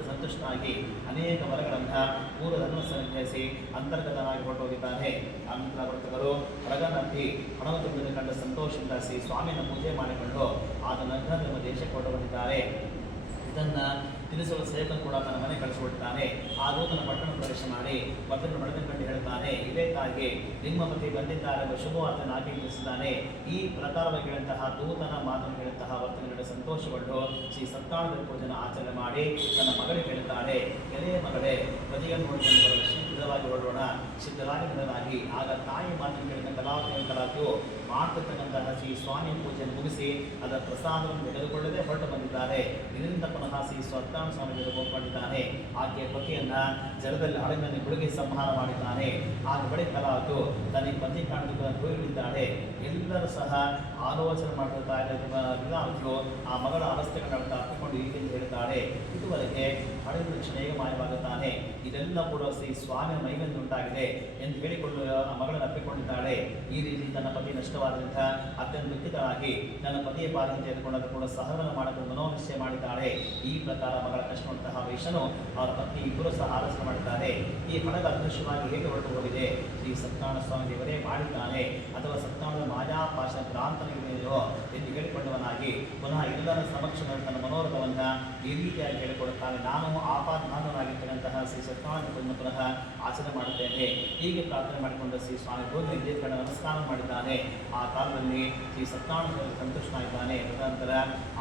ಸಂತುಷ್ಟನಾಗಿ ಅನೇಕ ವರಗಳನ್ನು ಪೂರ್ವಧರ್ಮ ಸಂಗ್ರಹಿಸಿ ಅಂತರ್ಗತನಾಗಿ ಹೊರಟೋಗಿದ್ದಾನೆ. ಅಂತರ ವರ್ತಕರು ಹೊರಗನಂತಿ ಹಣವು ತುಂಬಿದ ಕಂಡ ಸಂತೋಷದಿಂದ ಸ್ವಾಮಿಯನ್ನು ಪೂಜೆ ಮಾಡಿಕೊಂಡು ಆತ ನಂತರ ನಮ್ಮ ದೇಶಕ್ಕೆ ಹೊರಟುಕೊಂಡಿದ್ದಾರೆ. ಇದನ್ನು ತಿಳಿಸುವ ಸೇವಕನು ಕೂಡ ತನ್ನ ಮನೆ ಕಳಿಸಿಕೊಡ್ತಾನೆ. ಆ ದೂತನ ಪಟ್ಟಣ ಪ್ರವೇಶ ಮಾಡಿ ಭಕ್ತರು ನಡೆದ ಕಂಡು ಹೇಳ್ತಾನೆ, ಇದೇ ತಾಯಿಗೆ ನಿಮ್ಮ ಪತಿ ಬಂದಿದ್ದಾರೆ ಎಂಬ ಶುಭವಾರ್ತೆಯನ್ನು ಆಜ್ಞಾಪಿಸಿದ್ದಾನೆ. ಈ ಪ್ರಕಾರವಾಗಿ ಹೇಳಂತಹ ದೂತನ ಮಾತನ್ನು ಹೇಳುವಂತಹ ವರ್ತನೆಗಳ ಸಂತೋಷಗೊಂಡು ಶ್ರೀ ಸತ್ಯನಾರಾಯಣ ಪೂಜೆನ ಆಚರಣೆ ಮಾಡಿ ತನ್ನ ಮಗಳಿಗೆ ಹೇಳ್ತಾಳೆ, ಎಲೆಯ ಮಗಳೇ, ಪತಿಯನ್ನು ನೋಡಿಕೊಂಡು ಸಿದ್ಧವಾಗಿ ಹೊರಡೋಣ, ಸಿದ್ಧರಾಗಿ ನಿಧನಾಗಿ. ಆಗ ತಾಯಿ ಮಾತನ್ನು ಕೇಳಿದ ಕಲಾವಿಯು ಮಾಡ್ತಿರ್ತಕ್ಕಂತಹ ಶ್ರೀ ಸ್ವಾಮಿ ಪೂಜೆಯನ್ನು ಮುಗಿಸಿ ಅದರ ಪ್ರಸಾದವನ್ನು ತೆಗೆದುಕೊಳ್ಳದೆ ಹೊರಟು ಬಂದಿದ್ದಾರೆ. ಇದರಿಂದ ಪುನಃ ಶ್ರೀ ಸತ್ಯನಾರಾಯಣ ಸ್ವಾಮಿಗಳು ಹೋಗ್ಕೊಂಡಿದ್ದಾನೆ. ಆಕೆಯ ಪತಿಯನ್ನ ಜಲದಲ್ಲಿ ಹಡಗಿನಲ್ಲಿ ಮುಳುಗಿ ಸಂಹಾರ ಮಾಡಿದ್ದಾನೆ. ಆಗ ಬಳಿ ಕಲಾವಿಯು ತನ್ನ ಪತಿ ಕಾಣುತ್ತಿದ್ದಾಳೆ. ಎಲ್ಲರೂ ಸಹ ಆಲೋಚನೆ ಮಾಡುತ್ತಾ ಕಲಾವಿಯು ಆ ಮಗಳ ಅವಸ್ಥೆಗಳನ್ನು ಅಪ್ಪಿಕೊಂಡು ಹೀಗೆ ಹೇಳ್ತಾಳೆ, ಇದುವರೆಗೆ ಹಡಗಿನ ರಕ್ಷಣೆ ಹೇಗೆ ಮಾಯವಾಗುತ್ತಾನೆ, ಇದೆಲ್ಲ ಕೂಡ ಶ್ರೀ ಸ್ವಾಮಿಯ ಮೈಗಂದು ಉಂಟಾಗಿದೆ ಎಂದು ಹೇಳಿಕೊಂಡು ಆ ಮಗಳನ್ನು ಅಪ್ಪಿಕೊಂಡಿದ್ದಾಳೆ. ಈ ರೀತಿ ತನ್ನ ಪತಿ ನಷ್ಟವಾದ್ದರಿಂದ ಅತ್ಯಂತ ದುಃಖಿತರಾಗಿ ನನ್ನ ಪತಿಯ ಪಾದನ್ನು ತೆಗೆದುಕೊಂಡರೂ ಕೂಡ ಸಹಗಮನ ಮಾಡಲು ಮನೋನಿಶ್ಚಯ ಮಾಡಿದ್ದಾಳೆ. ಈ ಪ್ರಕಾರ ಮಗಳ ಕಷ್ಟವಂತಹ ವೈಶನು ಅವರ ಪತ್ನಿ ಇಬ್ಬರು ಸಹ ಆಲೋಚನೆ ಮಾಡಿದ್ದಾರೆ. ಈ ಹಣದ ಅದೃಶ್ಯವಾಗಿ ಹೇಗೆ ಹೊರಟು ಹೋಗಿದೆ, ಶ್ರೀ ಸತ್ಯನಾರಾಯಣ ಸ್ವಾಮಿ ದೇವರೇ ಮಾಡಿದ್ದಾನೆ ಅಥವಾ ಸತ್ಯನಾರಾಯಣ ಮಾಯಾಪಾಶ ಭ್ರಾಂತನಿದೆಯೋ ಎಂದು ಹೇಳಿಕೊಂಡವನಾಗಿ ಪುನಃ ಎಲ್ಲರ ಸಮಕ್ಷಮದಲ್ಲಿ ತನ್ನ ಮನೋರಥವನ್ನು ಈ ರೀತಿಯಾಗಿ ಹೇಳಿಕೊಡುತ್ತಾನೆ. ನಾನು ಆಪಾದನಾಗಿರ್ತಕ್ಕಂತಹ ಶ್ರೀ ಸತ್ಯನಾರಾಯಣ ಪುನಃ ಆಚರಣೆ ಮಾಡುತ್ತೇನೆ. ಹೀಗೆ ಪ್ರಾರ್ಥನೆ ಮಾಡಿಕೊಂಡ ಶ್ರೀ ಸ್ವಾಮಿ ಹೋಗಿ ದೇವರ ನಮಸ್ಕಾರ ಮಾಡಿದ್ದಾನೆ. ಆ ಕಾಲದಲ್ಲಿ ಶ್ರೀ ಸತ್ಯನಾರಾಯಣ ಸಂತುಷ್ಟನಾಗಿದ್ದಾನೆ. ತದನಂತರ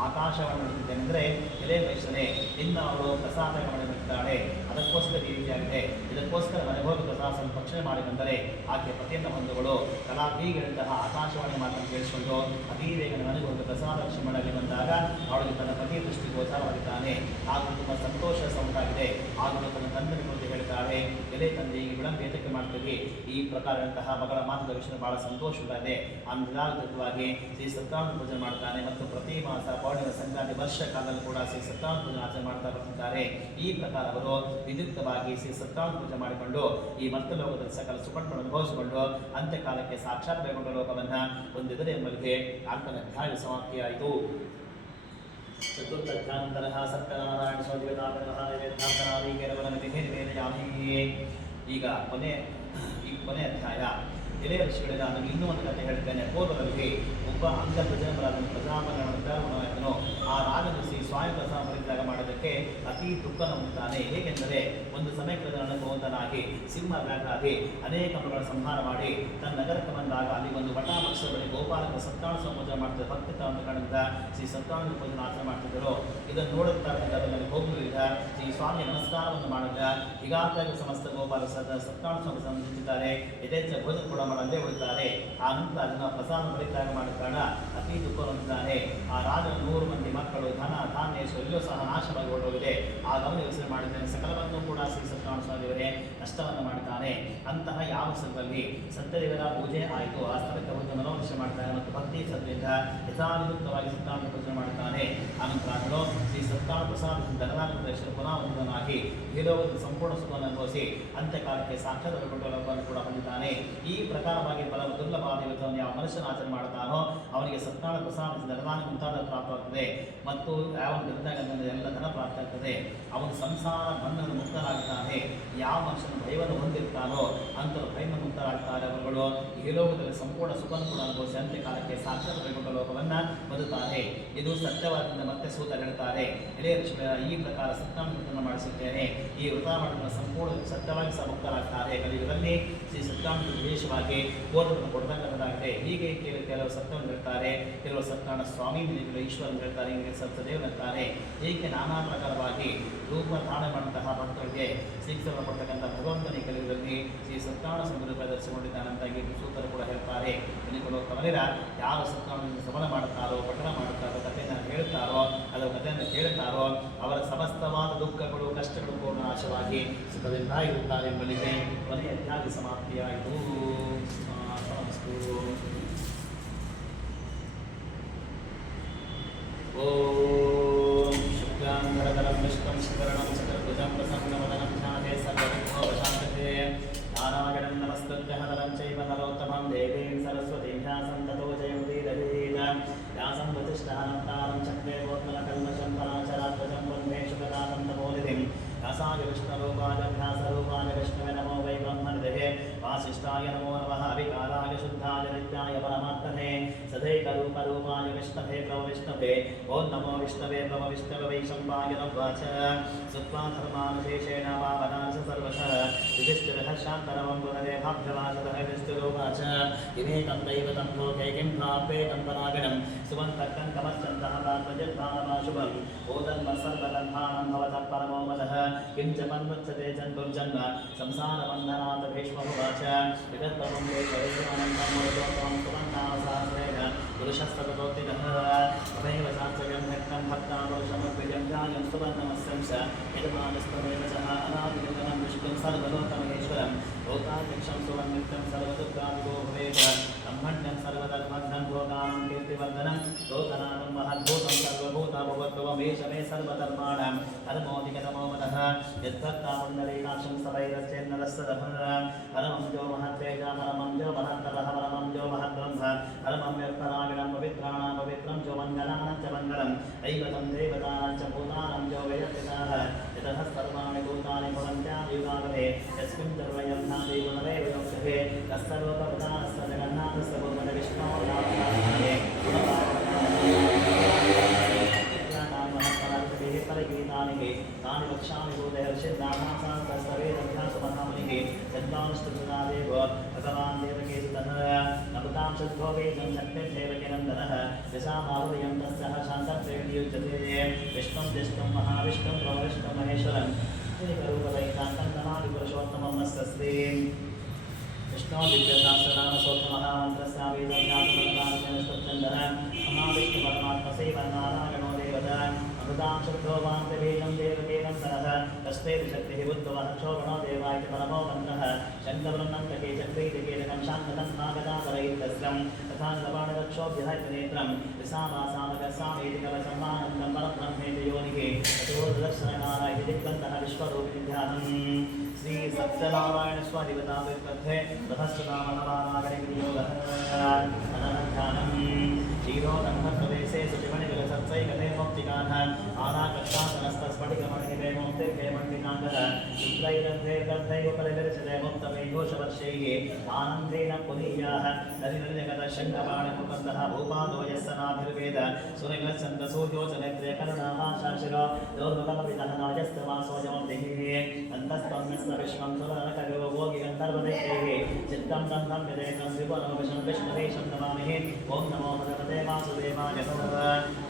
ಆಕಾಶವನ್ನು ನೋಡುತ್ತಿದ್ದೇನೆ ಅಂದರೆ ಎಲೆ ವೈಶನೇ, ಇನ್ನು ಅವರು ಪ್ರಸಾದ ಗಮನ ಬಿಟ್ಟಿದ್ದಾಳೆ, ಅದಕ್ಕೋಸ್ಕರ ಈ ರೀತಿಯಾಗಿದೆ, ಇದಕ್ಕೋಸ್ಕರ ಮನೆಗೆ ಹೋಗಿ ಪ್ರಸಾದ ಭಕ್ಷಣೆ ಮಾಡಿ ಬಂದರೆ ಆಕೆ ಪತಿಯನ್ನ ಬಂಧುಗಳು ಕಲಾಪೀಗಳಿಂತಹ ಆಕಾಶವಾಣಿ ಮಾತನ್ನು ಕೇಳಿಸಿಕೊಂಡು ಅತೀ ಬೇಗ ಮನೆಗೆ ಹೋಗಿ ಪ್ರಸಾದ ಭಕ್ಷಣೆ ಮಾಡಲಿ ಬಂದಾಗ ಅವಳಿಗೆ ತನ್ನ ಪತಿಯ ದೃಷ್ಟಿ ಗೋಚರವಾಗಿದ್ದಾನೆ. ಹಾಗೂ ತುಂಬ ಸಂತೋಷ ಉಂಟಾಗಿದೆ. ಹಾಗೂ ತನ್ನ ತಂದೆಯ ಕುರಿತು ಹೇಳ್ತಾಳೆ, ಎಲೆ ತಂದೆ ಈಗ ವಿಳಂಬ ಏತಕ್ಕೆ ಮಾಡ್ತೀವಿ, ಈ ಪ್ರಕಾರದಂತಹ ಮಗಳ ಮಾತದ ವಿಷಯ ಬಹಳ ಸಂತೋಷ ಉಂಟಾಗಿದೆ. ಅಂದಾಜವಾಗಿ ಶ್ರೀ ಸತ್ಯನಾರಾಯಣ ಪೂಜೆ ಮಾಡ್ತಾನೆ ಮತ್ತು ಪ್ರತಿ ಮಾಸ ಪೌರ್ಣಿಮೆ ಸಂಕ್ರಾಂತಿ ವರ್ಷ ಕಾಲದಲ್ಲಿ ಕೂಡ ಶ್ರೀ ಸತ್ಯನಾರಾಯಣ ಪೂಜೆ ಆಚರಣೆ ಮಾಡ್ತಾ ಬರ್ತಿದ್ದಾರೆ. ಈ ಪ್ರಕಾರ ಅವರು ವಿದ್ಯುಕ್ತವಾಗಿ ಶ್ರೀ ಸತ್ಯನಾರಾಯಣ ಪೂಜೆ ಮಾಡಿಕೊಂಡು ಈ ಮರ್ತಲೋಕದಲ್ಲಿ ಸಕಲ ಸುಖವನ್ನು ಅನುಭವಿಸಿಕೊಂಡು ಅಂತ್ಯಕಾಲಕ್ಕೆ ಸಾಕ್ಷಾತ್ ಕೈಗೊಂಡ ಲೋಕವನ್ನು ಹೊಂದಿದರೆ ಎಂಬುದಕ್ಕೆ 4ನೇ ಅಧ್ಯಾಯ ಸಮಾಪ್ತಿಯಾಯಿತು. ಚತುರ್ಥಾಂತರ ಸತ್ಯನಾರಾಯಣ ಈಗ ಕೊನೆ ಅಧ್ಯಾಯ. ಎಲೆಯ ಋಷಿಗಳೇ, ನಾನು ಇನ್ನೂ ಒಂದು ಕಥೆ ಹೇಳ್ತೇನೆ. ಪೂರ್ವದಲ್ಲಿ ಒಬ್ಬ ಅಂಗಪ್ರಜನರಾದ ಪ್ರಜಾಪನಾಯಕನು ಆ ರಾಜನು ಶ್ರೀ ಸ್ವಾಮಿ ಪ್ರಸಾದ ಪರಿತ್ಯಾಗ ಮಾಡೋದಕ್ಕೆ ಅತಿ ದುಃಖನ ಹೊಂದುತ್ತಾನೆ. ಹೇಗೆಂದರೆ ಒಂದು ಸಮಯಕ್ಕೆ ಅನುಭವಂತನಾಗಿ ಸಿಂಹ ವ್ಯಾಘ್ರಾಗಿ ಅನೇಕ ಮಗಳ ಸಂಹಾರ ಮಾಡಿ ತನ್ನ ನಗರಕ್ಕೆ ಬಂದಾಗ ಅಲ್ಲಿ ಒಂದು ವಟಾಮಕ್ಷ ಬಳಿ ಗೋಪಾಲಕ ಸತ್ಯನಾರಾಯಣ ಪೂಜೆ ಮಾಡ್ತಿದ್ದ ಭಕ್ತಿ ಒಂದು ಕಾರಣದಿಂದ ಶ್ರೀ ಸತ್ಯನಾರಾಯಣ ಪೂಜೆ ಆಚರಣೆ ಮಾಡ್ತಿದ್ದರು. ಇದನ್ನು ನೋಡುತ್ತಾ ನನಗೆ ಹೋಗಲಿಲ್ಲ. ಶ್ರೀ ಸ್ವಾಮಿ ನಮಸ್ಕಾರವನ್ನು ಮಾಡಿದ ಈಗಾಗಲೇ ಸಮಸ್ತ ಗೋಪಾಲಕ ಸತ್ಯನಾರಾಯಣ ಸ್ವಾಮಿ ಸಂಬಂಧಿಸಿದ್ದಾರೆ. ಯಥೇಚ್ಛ ಭೋಜನ ಕೂಡ ಮಾಡದೇ ಉಳಿತಾರೆ. ಆ ನಂತರ ಅದನ್ನು ಪ್ರಸಾದ ಪರಿತ್ಯಾಗ ಮಾಡಿದ ಕಾರಣ ಅತಿ ದುಃಖ ಹೊಂದಿದ್ದಾನೆ. ಆ ರಾಜನ 100 ಮಂದಿ ಮಕ್ಕಳು ಧನ ಧಾನ್ಯ ಎಲ್ಲೂ ಸಹ ನಾಶವಾಗಿ ಹೊರಟೋಗಿದೆ. ಆಗ ಅವನು ಯೋಚನೆ ಮಾಡಿದ್ದಾನೆ, ಸಕಲವನ್ನು ಕೂಡ ಶ್ರೀ ಸತ್ಯನಾರಾಯಣ ಸ್ವಾಮಿ ದೇವರೇ ನಷ್ಟವನ್ನು ಮಾಡ್ತಾನೆ. ಅಂತಹ ಯಾವ ಸ್ಥಳದಲ್ಲಿ ಸತ್ಯದೇವರ ಪೂಜೆ ಆಯಿತು ಆ ಸ್ಥಳಕ್ಕೆ ಒಂದು ಮನೋನಿಶ್ಚಯ ಮಾಡ್ತಾನೆ ಮತ್ತು ಭಕ್ತಿ ಶ್ರದ್ಧೆಯಿಂದ ಯಥಾವಿರುಕ್ತವಾಗಿ ಸತ್ಯನಾರಾಯಣ ಪೂಜೆ ಮಾಡುತ್ತಾನೆ. ಆನಂತರ ಆದರೂ ಶ್ರೀ ಸತ್ಯನಾರಾಯಣ ಪ್ರಸಾದ ಧನರಾಜೇಶ್ವರ ಪುನಃ ಒಂದನಾಗಿ ಹೀರೋಗದ ಸಂಪೂರ್ಣ ಸುಖವನ್ನು ಅನುಭವಿಸಿ ಅಂತ್ಯಕಾಲಕ್ಕೆ ಸಾಕ್ಷಾತ್ ಲಭ್ಯವನ್ನು ಕೂಡ ಹೊಂದಿದ್ದಾನೆ. ಈ ಪ್ರಕಾರವಾಗಿ ಬಲ ದುರ್ಲಭವಾದ ಇವತ್ತನ್ನು ಯಾವ ಮನುಷ್ಯನ ಆಚರಣೆ ಮಾಡುತ್ತಾನೋ ಅವನಿಗೆ ಸತ್ಯನಾರಾಯಣ ಪ್ರಸಾದ ಧನದಾನ ಮುಂತಾದ ಪ್ರಾಪ್ತವಾಗ್ತದೆ ಮತ್ತು ಯಾವ ಧನದಾಗ ಎಲ್ಲ ಧನ ಪ್ರಾಪ್ತಿಯಾಗ್ತದೆ. ಅವನು ಸಂಸಾರ ಬಂಧನ ಮುಕ್ತರಾಗ್ತಾನೆ. ಯಾವ ಮನುಷ್ಯನ ಭಯವನ್ನು ಹೊಂದಿರ್ತಾನೋ ಅಂಥವ್ರು ಭಯವನ್ನು ಮುಕ್ತರಾಗ್ತಾರೆ. ಅವರುಗಳು ಈ ಲೋಕದಲ್ಲಿ ಸಂಪೂರ್ಣ ಸುಖವನ್ನು ಕೂಡ ಅನುಭವಿಸಿ ಅಂತ್ಯಕಾಲಕ್ಕೆ ಸಾಕ್ಷಾತ್ ವೈಕುಂಠ ಲೋಕವನ್ನು ಹೊಂದುತ್ತಾರೆ. ಇದು ಸತ್ಯವಾದಿಂದ ಮತ್ತೆ ಸೂತ ಹೇಳ್ತಾರೆ, ಎಳೆಯ ಋಷಿಗಳ ಈ ಪ್ರಕಾರ ಸತ್ಯಾಮೃತವನ್ನು ಮಾಡಿಸುತ್ತೇನೆ. ಈ ವೃತ ಮಾಡಿದ ಸಂಪೂರ್ಣ ಸತ್ಯವಾಗಿ ಸಹ ಮುಕ್ತರಾಗ್ತಾರೆ. ಕಲಿಯುಗದಲ್ಲಿ ಶ್ರೀ ಸತ್ಯಾಮೃತ ವಿಶೇಷವಾಗಿ ಕೋರ್ಟನ್ನು ಕೊಡತಕ್ಕಂಥದ್ದಾಗಿದೆ. ಹೀಗೆ ಕೆಲವು ಸತ್ಯವನ್ನು ಹೇಳ್ತಾರೆ, ಕೆಲವು ಸತ್ಯನಾರಾಯಣ ಸ್ವಾಮಿ, ಕೆಲವು ಈಶ್ವರನ್ನು ಹೇಳ್ತಾರೆ, ಹೀಗೆ ಸತ್ಯದೇವನು ಹೇಳ್ತಾರೆ. ಹೀಗೆ ನಾನಾ ಪ್ರಕಾರವಾಗಿ ರೂಪ ಧಾರಣೆ ಮಾಡುವಂತಹ ಭಕ್ತರಿಗೆ ಶಿಕ್ಷೆಯನ್ನು ಕೊಡ್ತಕ್ಕಂಥ ಭಗವಂತನ ಕಲಿಯುಗದಲ್ಲಿ ಶ್ರೀ ಸತ್ಯನಾರಾಯಣ ಸ್ವಾಮಿ ಪ್ರದರ್ಶಿಸಿಕೊಂಡಿದ್ದಾನಂತ ಸೂತರು ಕೂಡ ಹೇಳ್ತಾರೆ. ಕವಲಿರ ಯಾರು ಸತ್ಯನಾರಾಯಣ ಶ್ರವಣ ಮಾಡುತ್ತಾರೋ, ಪಠಣ ಮಾಡುತ್ತಾರೋ, ಕಥೆಯನ್ನು ಹೇಳ್ತಾರೋ, ಅದರ ಕಥೆಯನ್ನು ಕೇಳುತ್ತಾರೋ ಅವರ ಸಮಸ್ತವಾದ ದುಃಖಗಳು ಕಷ್ಟಗಳು ಪೂರ್ಣ ನಾಶವಾಗಿ ಸುಖದಿಂದ ಇರುತ್ತಾರೆ ಎಂಬಲ್ಲಿಗೆ ಕೊನೆಯ ಅಧ್ಯಾಯ ಸಮಾಪ್ತಿಯಾಯಿತು. ಓಂ ಶುಕ್ಲಾಂಬರಧರಂ ವಿಷ್ಣುಂ ಶಶಿವರ್ಣಂ ಚತುರ್ಭುಜಂ ಪ್ರಸನ್ನವದನಂ ಧ್ಯಾಯೇ ಸರ್ವವಿಘ್ನೋಪಶಾಂತಯೇ. ನಾರಾಯಣಂ ನಮಸ್ಕೃತ್ಯ ನರಂ ಚೈವ ನರೋತ್ತಮಂ ದೇವೀಂ ಸರಸ್ವತೀಂ ವ್ಯಾಸಂ ತतो ಜಯಮುದೀರಯೇತ್. ವ್ಯಾಸಂ ವಸಿಷ್ಠಾನಂತಾರಂ ಚಕ್ರೇ ಗೋತ್ಮಲಕಲ್ಮಷಂ ಪರಾಚರಾತ್ಮಜಂ ವಂದೇ ಶುಕತಾತಂ ತಮೋನಿಧಿಂ. ವ್ಯಾಸಾಯ ವಿಷ್ಣುರೂಪಾಯ ವ್ಯಾಸರೂಪಾಯ ವಿಷ್ಣುವೇ ನಮೋ ವೈ ಬ್ರಹ್ಮನಿಧಯೇ. ವಾಸಿಷ್ಠಾಯ ನಮೋ ನಮಃ ಅವಿಕಾರಾಯ ಶುದ್ಧಾಯ ನಿತ್ಯಾಯ ಪರಮಾತ್ಮನೇ. ಸದೈಕರೂಪರೂಪಾಯ ವಿಷ್ಣವೇ ಪ್ರಭ ವಿಷ್ಣವೇ. ಓಂ ನಮೋ ವಿಷ್ಣವೇ ಪ್ರಭ ವಿಷ್ಣವೇ ವೈಶಂಪಾಯ ನವಾಚ. ಸುತ್ವಾ ಧರ್ಮಾನುಶೇಷೇಣ ಪಾವನಾಶ ಸರ್ವಶಃ. ಯುಧಿಷ್ಠಿರಃ ಶಾಂತರವಂ ಪುನರೇ ಭಾಗ್ಯವಾಸದಃ ಯುಧಿಷ್ಠಿರೋವಾಚ. ಇಮೇಕಂ ದೈವತಂ ಲೋಕೆ ಕಿಂ ಪ್ರಾಪ್ಯೇಕಂ ಪರಾಗಣಂ. ಸುವಂತಕ್ಕಂ ಕಮಶ್ಚಂತಃ ಪ್ರಾತ್ಮಜಿರ್ಭಾವಮಾಶುಭಂ. ಓದನ್ಮತ್ಸರ್ವಗಂಧಾನಂ ಭವತಃ ಪರಮೋ ವದಃ. किं च मन्वत्सते जन्मर्जन्म संसारबन्धनात् भीष्मोवाच. विगतपवं देशवेशमनन्तं मोदोत्तमं सुमन्तामसाश्रेण पुरुषस्ततोत्तितः. तमेव शास्त्रयं भक्तं भक्तां पुरुषमद्विजं ध्यानं सुवर्णमस्यं च यजमानस्तमेव सः अनादिनूतनं विष्णुं सर्वलोकमहेश्वरं. लोकाध्यक्षं सुवर्णित्यं सर्वदुर्गादिगो भवेत्. ब्रह्मण्यं सर्वधर्मघ्नं भोगानं कीर्तिवर्धनं. लोकनाथं महद्भूतं सर्वभूताभवद्भवमेष मे सर्वधर्माणां धर्मोऽधिगतमो मनः. यद्भक्तापुण्डरीकाक्षं सवैरश्चेन्नरस्तदः. परमं जो महत्तेजा परमं जो महत्तरः परमं जो महद्ब्रह्म. परमं यत्परागिणं पवित्राणां पवित्रं जो मङ्गलानां च मङ्गलं. दैवतं देवतानां च भूतानां जो वैयत्तिताः. यतः सर्वाणि भूतानि भवन्त्यादियुगागमे. यस्मिन् सर्वयं नादि पुनरेव योक्ष्यते. तस्सर्वप्रधानस्य जगन्नाथस्य भूमनविष्णोर्नाथाय परगीतानि तानि वक्ष्यामि भूतहर्षिन्नाथासान्तस्तवेदभ्यासमहामुनिः. जन्मानुष्ठुतनादेव भगवान् देवकेतुतः. नमतां शुद्धोवेदं शक्तिर्देवकीनन्दनः. यशामारुदयं तस्यः शान्तप्रेणियुज्यते. विष्णुं जिष्णुं महाविष्णुं प्रभविष्णुं महेश्वरं. श्रीकरूपदैतान्तं नमामि पुरुषोत्तमं नस्तस्ते. विष्णो दिव्यशास्त्रनामसोत्तमहामन्त्रस्यावेदं ज्ञातुमन्त्रानुष्ठन्दः. महाविष्णुपरमात्मसेवनारायणो देवता. अमृतां शुद्धो वान्तवेदं देवकेनं सरः. तस्मै शक्तिः बुद्धवः क्षोभणो देवाय परमो मन्त्रः. शङ्खवृन्नन्तके चक्रीतिकेतकं शान्ततं भागदातरैतस्रं. तथा लवाणदक्षोऽभ्यहैतनेत्रं. विसामासामकसामेति कवचमानन्दं परब्रह्मेति योनिः. ततोर्दर्शनकाराय दिग्बन्धः विश्वरूपिण्याहम्. श्री सत्यनारायण स्वादिवता विद्वत्ते सहस्रनामनवानागणियोगः अनन्ध्यानं. क्षीरोदन्धप्रदेशे सुचिमणिजलसत्सैकते मुक्तिकानः. आनाकर्षासनस्तस्फटिकमणिनिवे मुक्तिर्भे मण्डिकाङ्गः. शुक्लैरन्धैर्गन्धैव परिदर्शते मुक्तमेघोषवर्षैः. आनन्देन पुनीयाः नलिनलिनगतशङ्खपाणिमुकुन्दः. भूपादो यस्सनाभिर्वेद सुरगच्छन्दसूर्योचनेत्रे करुणाभाषाशिरो. दोर्मुखमपितः नायस्तवासोऽयमब्धिः. अन्तस्त्वं विश्वं सुरनकयोगोगिगन्धर्वदैत्यैः. चित्तं गन्धं विदेकं त्रिपुरमविशं विष्णुवेशं नमामि. ॐ नमो भगवते वासुदेवाय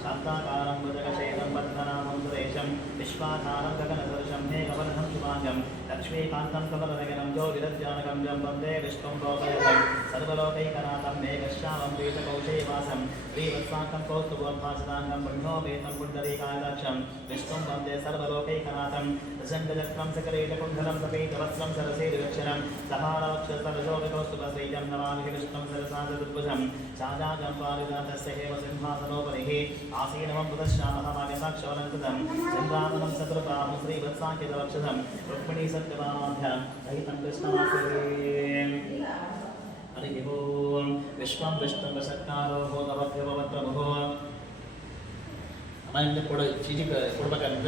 शान्ताकारं भुजगशेखं वर्धनामं सुरेश कमलशेषं विश्वाधारं गगनसदृशं मेघवर्णं शुभाङ्गं लक्ष्मीकान्तं कमलनयनं ज्योतिरध्यानकं जं वन्दे विष्णुं लोकयतं सर्वलोकैकनाथं मेघश्यामं पीतकौशेयवासं श्रीवत्साङ्कं कौस्तुभोद्भासिताङ्गं पुण्यो वेदं पुण्डरीकायदाक्षं विष्णुं वन्दे सर्वलोकैकनाथं दशङ्गचक्रं सकरेटकुण्डलं सपीतवस्त्रं सरसेदुरक्षरं सहारवक्षसरजोगकौस्तुभश्रीजं नमामि विष्णुं सरसा चतुर्भुजं चाजाजं पारिजातस्य हेम सिंहासनोपरिः आसीनवं बुधश्यामः वागसाक्षवलङ्कृतं चन्द्राननं चतुर्बाहुं श्रीवत्साङ्कितवक्षसं रुक्मिणी सत्यभामाभ्यां सहितं कृष्णवासुदेवं हरिः ओं विश्वं विष्णुं वशत्कारो भूतभव्यपवत्रमुः ಅಮ್ಮ ಕೊಡು ಚೀಟಿ ಕೊಡ್ಬೇಕಾಗ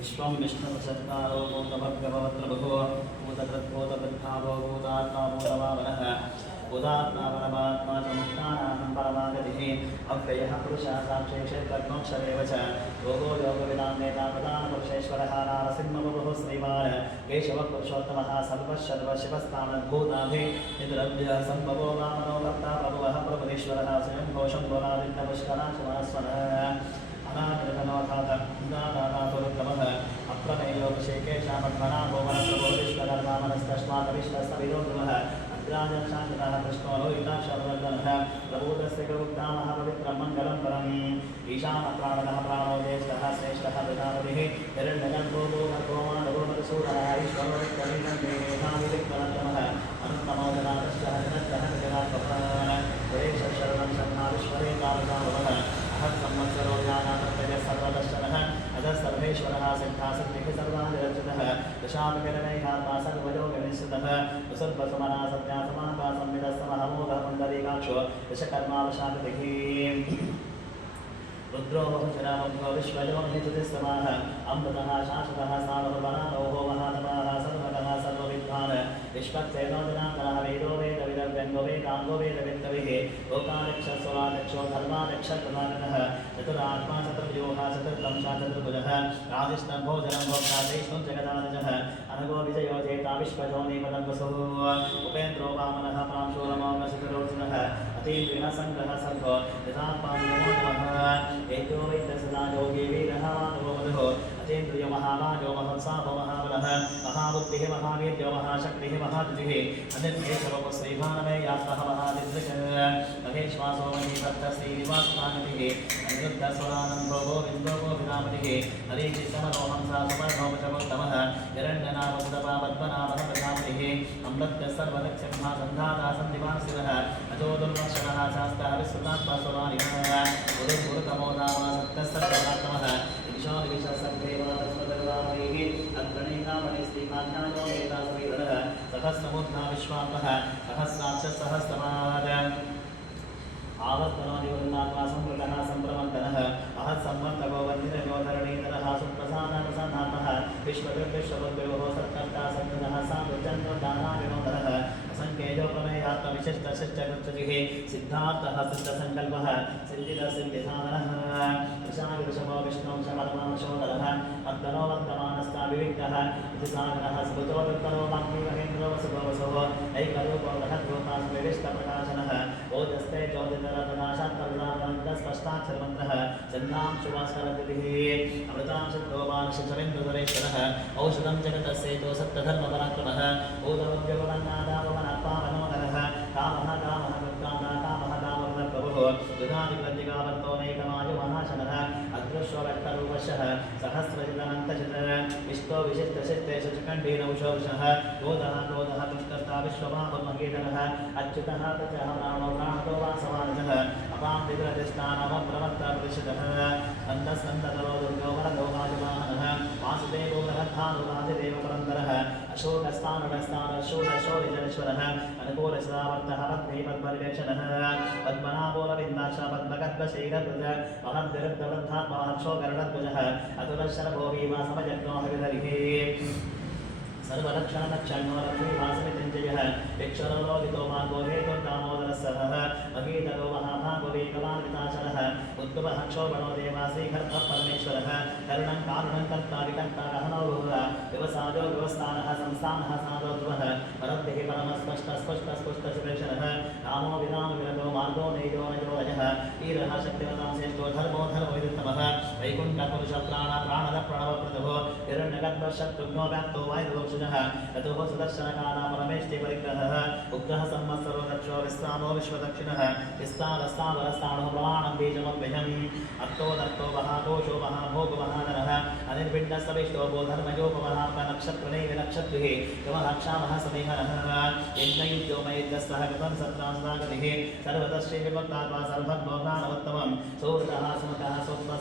विश्वं विष्णुवशत्कारो भूतभव्यपवत्रमुः भूतकृद्भूतवृद्धावो भूतात्मा भूतवामनः भूतात्मा परमात्मा च मुक्तानां परमागतिः अव्ययः पुरुषः साक्षी क्षेत्रज्ञोऽक्षरेव च योगो योगविदां नेता प्रधानपुरुषेश्वरः नारसिंहवपुः श्रीमान् केशवः पुरुषोत्तमः सर्वशिवस्तानद्भूताभिः निद्रभ्यः सम्भवो वामनो भक्ता प्रभुवः प्रभुरीश्वरः स्वयं घोषं अनादितनोधातुरुत्तमः अप्रमेयोपशेकेशामध्वनाभोवनप्रबोधिष्वकर्मामनस्तस्मात् अग्राजशान्तः कृष्णो लोहिताक्षवर्धनः प्रभूतस्य गुरुग्रामः पवित्रं मङ्गलं परम् ईशानप्राणः प्राणो ज्येष्ठः श्रेष्ठः प्रजापतिः हिरण्यगर्भो भूगर्भो मानवो मधुसूदनः ईश्वरो विक्रमीमेधाविविक्रमः अनन्तमो जनादश्च जनश्चः जनात्मभः शरणं शर्माविश्वरे कालकामवः संवत्सरो ज्ञानानन्तय सर्वदर्शनः अतः सर्वेश्वरः सिद्धासक्तिः सर्वादिरचितः दशाभिकरणैकात्मा सर्वयोगनिश्चितः वसुर्वसुमना सत्यासमापा संविदः समहमोदः पुण्डरीकाक्षो दशकर्मावशातिः रुद्रो बहुचरामभ्यो विश्वयोनिधुतिस्तमाः अमृतः शाश्वतः सार्वभवनानोः महात्माः सर्वगः सर्वविद्वान् विश्वक्सेनो जनाङ्गलः वेदो वेदविदव्यङ्गो वेदाङ्गो वेदवित्तविः लोकाध्यक्षस्वराध्यक्षो धर्माध्यक्षप्रधानः चतुरात्मा चतुर्व्यूहः चतुर्दं चतुर्भुजः राजिष्ठं भोजनं भोक्ता वैष्णुं जगदानजः अनगो विजयो चेता विश्वजोनिपदङ्गसुः उपेन्द्रो वामनः प्रांशूलमौनशिखरोर्जुनः अतीन्द्रिणः सङ्ग्रहः सर्वो यथात्मानमो नमः एको वैद्यसदा योगी वीरः मानवो मधुः अतीन्द्रियो महामायो महत्सापो महाबलः महाबुद्धिः महावीर्यो महाशक्तिः महाद्युतिः अनिर्देशवो श्रीभानमेयात्मः महादिदृशः महेश्वासो महीभक्तः श्रीनिवासनानिधिः अनिरुद्धस्वरानन्दो गोविन्दो गोविदामतिः हरीचित्तमनोहंसा सुपर्णोपशमोत्तमः हिरण्यनामसुतपा पद्मनाभः प्रजापतिः अमृतः सर्वदक्षिंहासन्धाता सन्दिवासिनः अजो दुर्लक्षणः शास्त्रः विश्रुतात्मा स्वरानिनः गुरुतमो नाम सत्तः सर्वनात्मः ईशानविशसद्देवातस्वदर्वामैः अग्रणीकामणि श्रीकान्यायो वेदासवीरणः सहस्रमूर्धा विश्वात्मः सहस्राक्षः सहस्रपाद आवत्तनो निवृन्नात्मा संवृतः सम्प्रमन्दनः महत्सम्मन्तको वन्दिरगोधरणीधरः सुप्रसादप्रसन्नात्मः विश्वदृग्विश्वबुद्धियोः सत्कर्ता सन्निधः साधुचन्द्रोद्धानाविनोदरः असङ्ख्येजो प्रमेयात्मविशिष्टशिष्टकृतजिः सिद्धार्थः सिद्धसङ्कल्पः सिद्धिदसिद्धिसाधनः वृषाविवृषभो विष्णुं च परमांशोदरः वर्धनो वर्धमानस्ताविविक्तः इति सागरः सुभुजोदुत्तरो वाग्मीमहेन्द्रो वसुभो वसुः ऐकरूपो बृहद्रूपा सुविविष्टप्रकाशनः ओजस्ते ज्योतिधरप्रकाशात्मविदानन्दस्पष्टाक्षरमन्त्रः चन्दां शुभास्करतिभिः अमृतां शुद्धोपानशिचरेन्द्रधरेश्वरः औषधं जगतस्येतो सप्तधर्मपराक्रमः भूतवद्यवनादावमनपावनोदरः कामः कामः कृत्कामः कामः कामप्रभुः दुधादिप्रतिकावर्तो नैकमायो महाशनः अदृश्वव्यक्तरूपशः सहस्रजितनन्तशतः विष्टो विशिष्टशिष्टेषु चकण्डीनौषवशः गोदः गोदः दुष्कर्ता विश्वमापन्मकीटनः अच्युतः तचः प्राणो प्राणतो वासवानजः अपां विग्रहस्तानमप्रवत्तप्रतिष्ठितः स्कन्दस्कन्दतरो दुर्गो वरदो वायुवाहनः वासुदेवो बृहद्धानो वादिदेवपरन्दरः अशोकस्तानस्थानशोधशोरिजनेश्वरः अनुकूलश्रावर्तः पद्मे पद्मनिवेक्षणः पद्मनाभोरविन्दाक्ष पद्मगद्वशैरभृज महद्विरुद्धवृद्धात्मा महर्षोकर्णध्वजः अतुलशरभो भीमासमजग्नो हरिहरिः सर्वलक्षणलक्षणो लक्ष्मीवासमितिञ्जयः यक्षरलोकितो मार्गो हेतुर्दामोदरः वरसः अगीतरो महाभागवते कलाविताचरः उद्भवः क्षोभणो देवाश्रीखर्धः परमेश्वरः करुणं कारुणं कर्ता विकर्ता गहनो भुवः व्यवसायो व्यवस्थानः संस्थानः साधोध्वः परद्भिः परमस्पष्टस्पष्टस्पुष्टसुरेशरः रामो विराम विरतो मार्गो नैजो नजो अजः ईरः शक्तिवतां श्रेष्ठो धर्मो धर्मविदुत्तमः वैकुण्ठपुरुषः प्राणद प्रणवप्रदभो हिरण्यगर्भशत्रुघ्नो व्याप्तो वायुदोषुजः ततोः सुदर्शनकाला परमेष्टि परिग्रहः उग्रः संवत्सरो दक्षो विस्तानो विश्वदक्षिणः विस्तारस्तावरस्ताणो प्रमाणं बीजमव्ययम् अर्थो दत्तो महाकोशो महाभोगो महाधरः अनिर्भिण्डस्तविष्टो गोधर्मयोपमहानक्षत्रनैव नक्षत्रिः कमहक्षामः समेहरः यज्ञयुक्तो मयिद्रस्तः कृतं सत्रासदागतिः सर्वतः श्रीविभक्तात्मा सर्वज्ञोगानवत्तमं सुहृतः सुमतः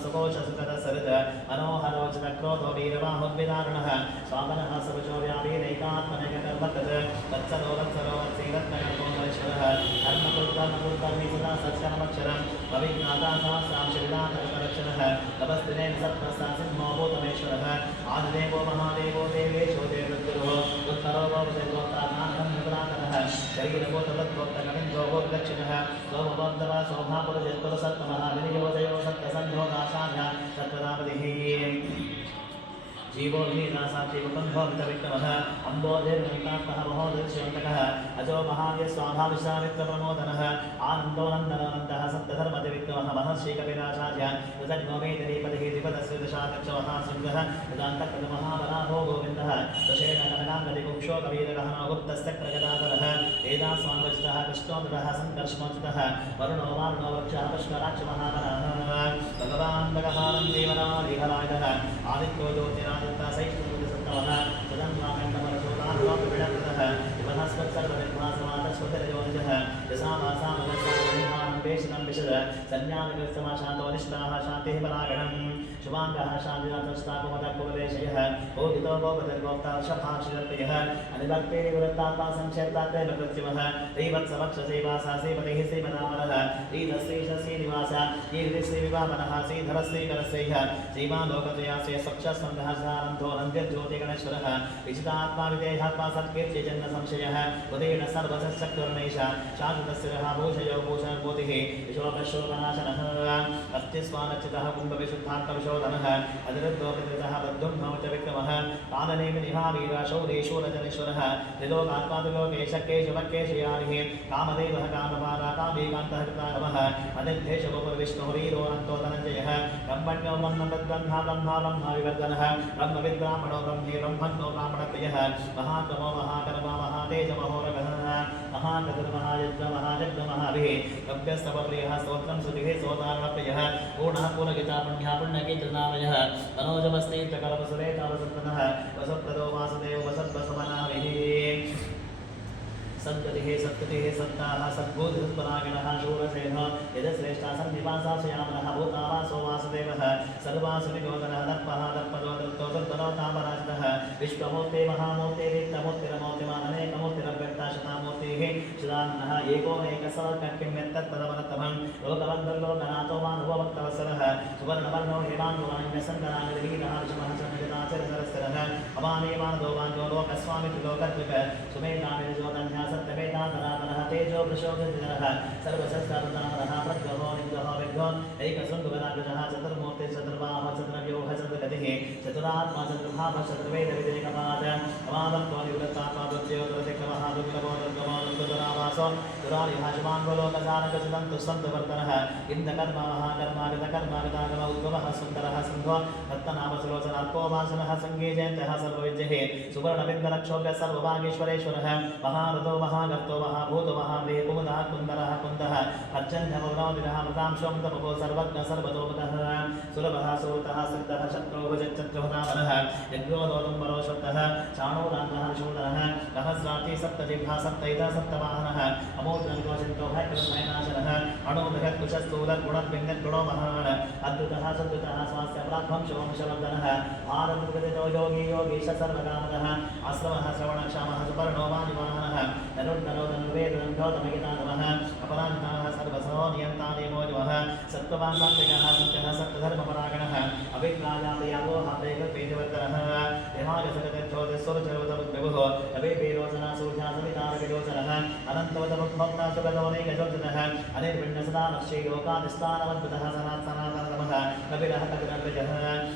सुकोशसुखतः सरित मनोहरोचितक्रोधो वीरबाहुद्विदारुणः स्वामनः सर्वशो व्यापीनैकात्मनैककर्मकृत् वत्सरो वत्सरो वत्सीरत्नकर्मोपरेश्वरः धर्मकृद्धर्मी सदा सत्कर्मक्षरम् अभिज्ञाता सहस्रांशविदातकरक्षणः तपस्तिनेन सत्प्रस्था सिंहो भूतमेश्वरः आदिदेवो महादेवो देवेशो देवद्गुरुः उत्तरो भवदेवोत्तानान्नपुरातनः शरीरभूतवद्भोक्तकविन्दो भोक्दक्षिणः सोमबन्धव शोभापुरजत्पुरसत्तमः विनियोदयो सत्यसन्धो दाशान्य सत्पदापतिः जीवो विनीतासाक्षीमुखन्धो मितविक्रमः अम्बोधिर्नितात्मः महोदयशिवन्तकः अजो महाव्य स्वाभाविशामित्रप्रमोदनः आनन्दो नन्दनन्दः सप्तधर्मतिविक्रमः महर्षिकविनाशाध्य कृतज्ञोमेतरीपतिः द्विपदस्य दशाकक्षमः शृङ्गः कृतान्तकृतमहाबलाभो गोविन्दः दशेन कनकाङ्गतिकुक्षो कवीरगहनो गुप्तस्य प्रगदाधरः वेदास्वाङ्गचितः कृष्णोदरः सङ्कर्ष्मोचितः वरुणो वारुणो वृक्षः पुष्कराक्षमहाकरः भगवान् भगवानं देवनादिहरायः आदित्यो ज्योतिरा सैष्णुसत्तमः सदन्वाकण्डमरशोदान्वापिडकृतः विवनस्वत्सर्वनिर्मासमातस्वतरजोनिजः यसामासामगस्सामनिर्माणं पेशिनं विशद सन्न्यामिकृत्समाशान्तोनिष्ठाः शान्तिः परागणम् शुभाङ्गः शान्तिनाथस्ताकुमतकुपदेशयः बोधितो गोपतिर्गोप्ता वृषभाक्षिरप्रियः अनिभक्तेरिवृत्तात्मा संक्षेप्तात्रैलकृत्रिमः श्रीवत्सवक्षसेवासा श्रीपतिः श्रीमदामरः श्रीधश्रीशश्रीनिवास कीर्तिश्रीविवामनः श्रीधरश्रीकरश्रीः श्रीमालोकत्रयास्य सक्षस्कन्धः सारन्धो नन्द्यज्योतिगणेश्वरः विजितात्मा विदेहात्मा सत्कीर्त्य जन्म संशयः उदेन सर्वशक्तिर्मेष शाश्वतस्थिरः भूषयो भूषणभूतिः विशोकशोकनाशनः अस्तिस्वानच्युतः कुम्भविशुद्धान्तविशोधनः अनिरुद्धोपितः बद्धुम्भवचविक्रमः कालनेमिनिहावीरशौरीशूरजनेश्वरः त्रिलोकात्मादिलोकेशकेशवकेशयानिः कामदेवः कामपादा कामेकान्तः कृतागमः अनिर्देशगोपुरविष्णुः वीरो अनन्तो धनञ्जयः ब्रह्मण्यो ब्रह्मविद्ब्रह्मा ब्रह्मा ब्रह्मविवर्धनः ब्रह्मविद्ब्राह्मणो ब्रह्मे ब्रह्मण्यो ब्राह्मणप्रियः महाक्रमो महाकर्मा महातेजमहोरगः महाकर्महायज्ञमहायज्ञमहाभिः गभ्यस्तवप्रियः स्तोत्रं श्रुतिः स्तोतारणप्रियः पूर्णः पूर्णगिता पुण्या पुण्यकीर्तनामयः मनोजमस्तीर्थकलपसुरेतावसत्पदः वसत्पदो वासुदेव वसत्पसमनाभिः सद्गतिः सत्कृतिः सत्ताः सद्बोधिपरागिणः शूरसेनः यजश्रेष्ठा सन्निवासा श्यामलः भूतावासो वासुदेवः सर्वासुनिगोदरः दर्पः दर्पदो दत्तो दत्तरोतापराजितः विश्वमूर्ते महामूर्ते दीप्तमूर्तिरमूर्तिमान् अनेकमूर्तिरव्यक्ता शतामूर्तिः शिदानन्दः एकोनेकसर्वकिं यत्तत्पदवनतमं लोकबन्धुर्लोकनाथो मानुभवक्तवत्सरः सुवर्णवर्णो हेमाङ्गवान्यसङ्गराङ्गलीनः ऋषभः चन्द्रदाचरसरस्थिरः अवानीमानदो वाञ्जो लोकस्वामि लोकत्रिक सुमेधामिजोदन्या सत्यवेदान्तरातनः तेजो वृषोदधिनः सर्वशस्त्रवृतानः प्रद्गहो निग्रहो विग्रहो ऐकशृङ्गवरागजः चतुर्मूर्ति चतुर्बाह चतुर्व्यूह चतुर्गतिः चतुरात्मा चतुर्भावः चतुर्वेदविजयकपाद अवादत्तो निवृत्तात्मा दुर्जयोदुर्दिक्रमः दुर्लभो दुर्गमो दुर्गुतरावासो दुरालिहाशमान्वलोकसारकसुदन्तु सन्तुवर्तनः इन्दकर्मा महाकर्मा गतकर्मा गतागम उद्भवः सुन्दरः सिंहो रत्तनामसुलोचनार्कोवासनः सङ्गे जयन्तः सर्वविद्यः सुवर्णबिन्दरक्षोभ्यः सर्वभागेश्वरेश्वरः महारथो महागर्तो महाभूतो महादेव कुमुदः कुन्दरः कुन्दः अर्जन्यमवनोदिनः मृतांशों तपो सर्वज्ञ सर्वतोमुदः सुलभः सुरतः सिद्धः शत्रुः जच्चत्रुहतामनः यज्ञोदोदुम्बरोषत्तः चाणोदान्तः विशूदनः सहस्रार्थी सप्तजिह्वा सप्तैतः सप्तवाहनः अमोघ्नकोशिन्तो भयकृतमयनाशनः अणोदयत्कुशस्थूलगुणद्विन्दगुणो महान् अद्भुतः सद्भुतः स्वास्थ्य प्राध्वंशवंशवर्धनः भारतमुपगतितो योगी योगीश सर्वकामदः आश्रमः श्रवणक्षामः सुपर्णो वायुवाहनः तरुणरो धनुर्वेदनोतमगितानमः अपराजिताः सर्वसहो नियन्तानेमोजवः सत्त्ववान् सात्विकः सत्यः सत्यधर्मपरागणः अभिप्रायामयावो हातेकल्पेजवर्तनः हिमाय सकतज्योतिस्वरचरवतमुद्भवः अवे वेरोचना सूर्या सवितारविलोचनः अनन्तवतमुद्भक्ता सुगतवनेकजोजनः अनिर्विण्णसदामश्री लोकादिस्थानवद्भुतः सनातनतमः कपिलः कपिलर्वजः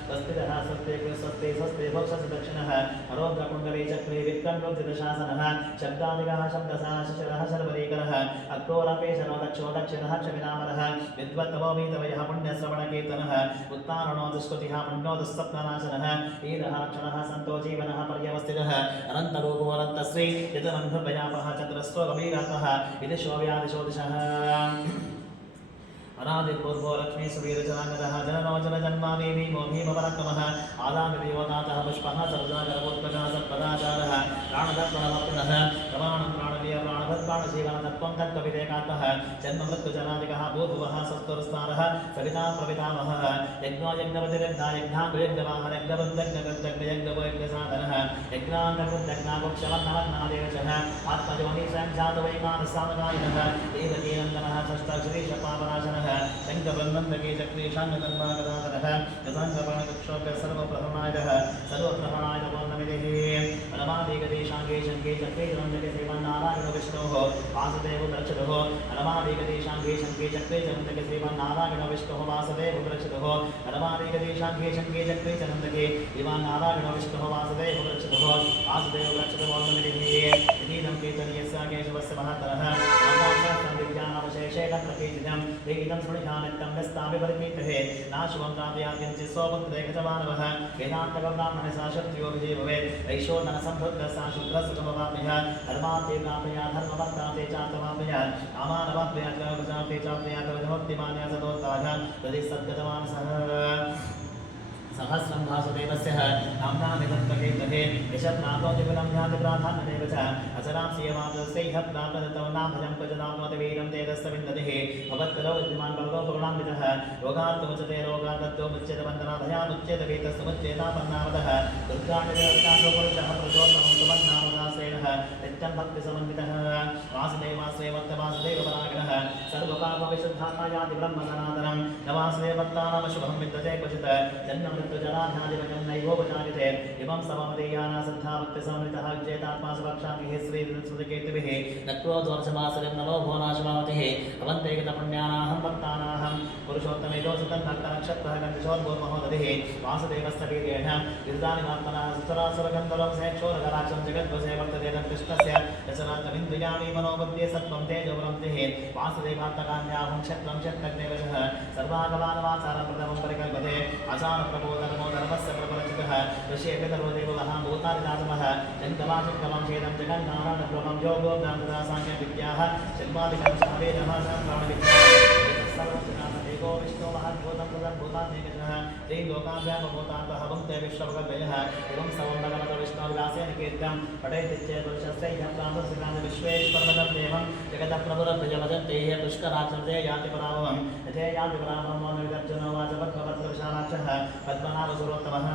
स्वस्तिरः स्वस्ति स्वस्ति स्वस्ति भक्षसि दक्षिणः अरोग्रकुण्डले चक्रे विक्रम्योजितशासनः शब्दादिगः शब्दसः शशरः शर्वरीकरः अक्रोरपेशनो दक्षो दक्षिणः क्षमिनामरः विद्वत्तमो वीतवयः पुण्यश्रवणकीर्तनः उत्तारणो दुष्कृतिः पुण्यो दुःस्वप्ननाशनः ईरः क्षणः सन्तो जीवनः पर्यवस्थितः अनन्तरूपो अनन्तश्री यजमन्धुर्भयापः चतुरस्रो गभीरतः इति शोभ्यादिशो दिशः अनादिपूर्वो लक्ष्मी सुवीरचराङ्गदः जननो जनजन्मामि भीमो भीमपराक्रमः आदामिदेवनाथः पुष्पः सर्वजागरवोत्कटः सत्पदाचारः प्राणदत्त्वनमप्रणः प्रमाणं प्राणवीय प्राणभत्प्राणजीवनतत्त्वं तत्त्वविदेकात्मः जन्ममृत्युजनादिकः भूभुवः सत्त्वरस्तारः सविता प्रवितामहः यज्ञो यज्ञपतिरग्धा यज्ञाङ्गयज्ञवाहन यज्ञबुद्धज्ञयज्ञवैज्ञसाधनः यज्ञान्तर्गुद्धज्ञागोक्षवन्नवन्नादेवचः आत्मजोनि स्वयं जातवैमानसामगायिनः देवकीनन्दनः षष्ठश्रीशपापराशनः शङ्करन्नन्दके चक्रीशाङ्गतन्मागदाधरः यथाङ्गपाणकक्षोभ्य सर्वप्रहरणायः सर्वप्रहरणाय पौर्णमितिः अनमादिगदेशाङ्गे शङ्के चक्रे चरन्दके श्रीमन्नारायणो विष्णोः वासुदेवो प्रक्षतः अनमादिगदेशाङ्गे शङ्के चक्रे चरन्दके श्रीमन्नारायणो विष्णोः वासुदेवो प्रक्षतः अनमादिगदेशाङ्गे शङ्के चक्रे चरन्दके श्रीमन्नारायणो विष्णोः वासुदेवो प्रक्षतः वासुदेवो प्रक्षतः पौर्णमितिः इदं कीर्तनीयस्य केशवस्य महत्तरः आकाशं विज्ञानावशेषेण प्रकीर्तितं वेदितं स्मृतिहानित्यं व्यस्तापि परिकीर्तये नाशुवं प्राप्याद्यञ्च स्वपुत्रेकजमानवः वेदान्तकब्राह्मणसा शत्रुयो विजयो भवेत् ऐशोधनसम्भुद्धसा शुक्रसुखमवाप्नुयात् धर्मार्थे प्राप्नुयात् धर्मवर्तार्थे चार्थमाप्नुयात् कामानवाप्नुयात् कर्मजार्थे चाप्नुयात् विमुक्तिमान्या सदोत्ताः तदि सद्गतमानसः सहस्रं वासुदेवस्य नाम्नामिदं प्रकीर्तये यशप्राप्नोतिगुणं ध्याति प्राधान्यमेव च अचरां श्रियमाप्तस्यैह प्राप्तदत्तं नामभजं क्वचिदाप्नोति वीरं तेजस्य विन्दतिः भवत्करो विद्यमान् भगवोपगुणान्वितः रोगात्तमुच्यते रोगादत्तो मुच्यते बन्धनाभयामुच्यते वीतस्तमुच्येतापन्नावदः दुर्गाणिदेवतासो पुरुषः पुरुषोत्तमं सुमन्नामदासेनः नित्यं भक्तिसमन्वितः वासुदेवाश्रयवर्तवासुदेवपरायणः सर्वपापविशुद्धात्मयाति ब्रह्मसनातनं न वासुदेवत्तानामशुभं विद्यते क्वचित् जन्ममृत्युजराध्यादिवचन नैवोपचारिते इमं सममदीयाना श्रद्धाभक्तिसमृतः विजयतात्मा सुभक्षाभिः श्रीधृतकीर्तिभिः नक्रोद्वर्षमासरिं नमो भुवनाशमावतिः भवन्ते गतपुण्यानाहं भक्तानाहं पुरुषोत्तमेदोसुतं भक्तनक्षत्रः गन्धशोर्भोर्महोदधिः वासुदेवस्तवीर्येण गिरिदानिमात्मनः सुतरासुरगन्धर्वं सेक्षोरगराक्षं जगद्वसे वर्तते कृष्णस्य दशरात्रमिन्द्रियाणि मनोबुद्धे सत्त्वं तेजोवृत्तिः वासुदेवात्मकान्याहं क्षत्रं क्षत्रज्ञवशः सर्वागमानवाचारं प्रथमं परिकल्पते असानप्रबोधर्मो धर्मस्य प्रपरचितः ऋषिः सर्वदेवः भूतादिनाथमः जन्मवाचिकमं छेदं जगन्नारायणप्रभं योगो ज्ञानदासाङ्ख्यविद्याः जन्मादिकं शावेदः प्राणविद्याः सर्वजनादेवो विष्णो महद्भूतं प्रदद्भूतान्येकशः त्रिलोकाभ्यामभूतान्तः भुङ्क्ते विश्वभगवयः एवं सवन्दगमत विष्णुविलासेन कीर्त्यं पठेतिश्चेत् पुरुषस्यैः प्रातःसिद्धान्त विश्वेश्वरपदं देवं जगतः प्रभुरभ्यजमजन्ते ह्य पुष्कराक्षं ते याति पराभवं यथे याति पराभवं विदर्जनो वाच भद्रविशालाक्षः पद्मनाभसुरोत्तमः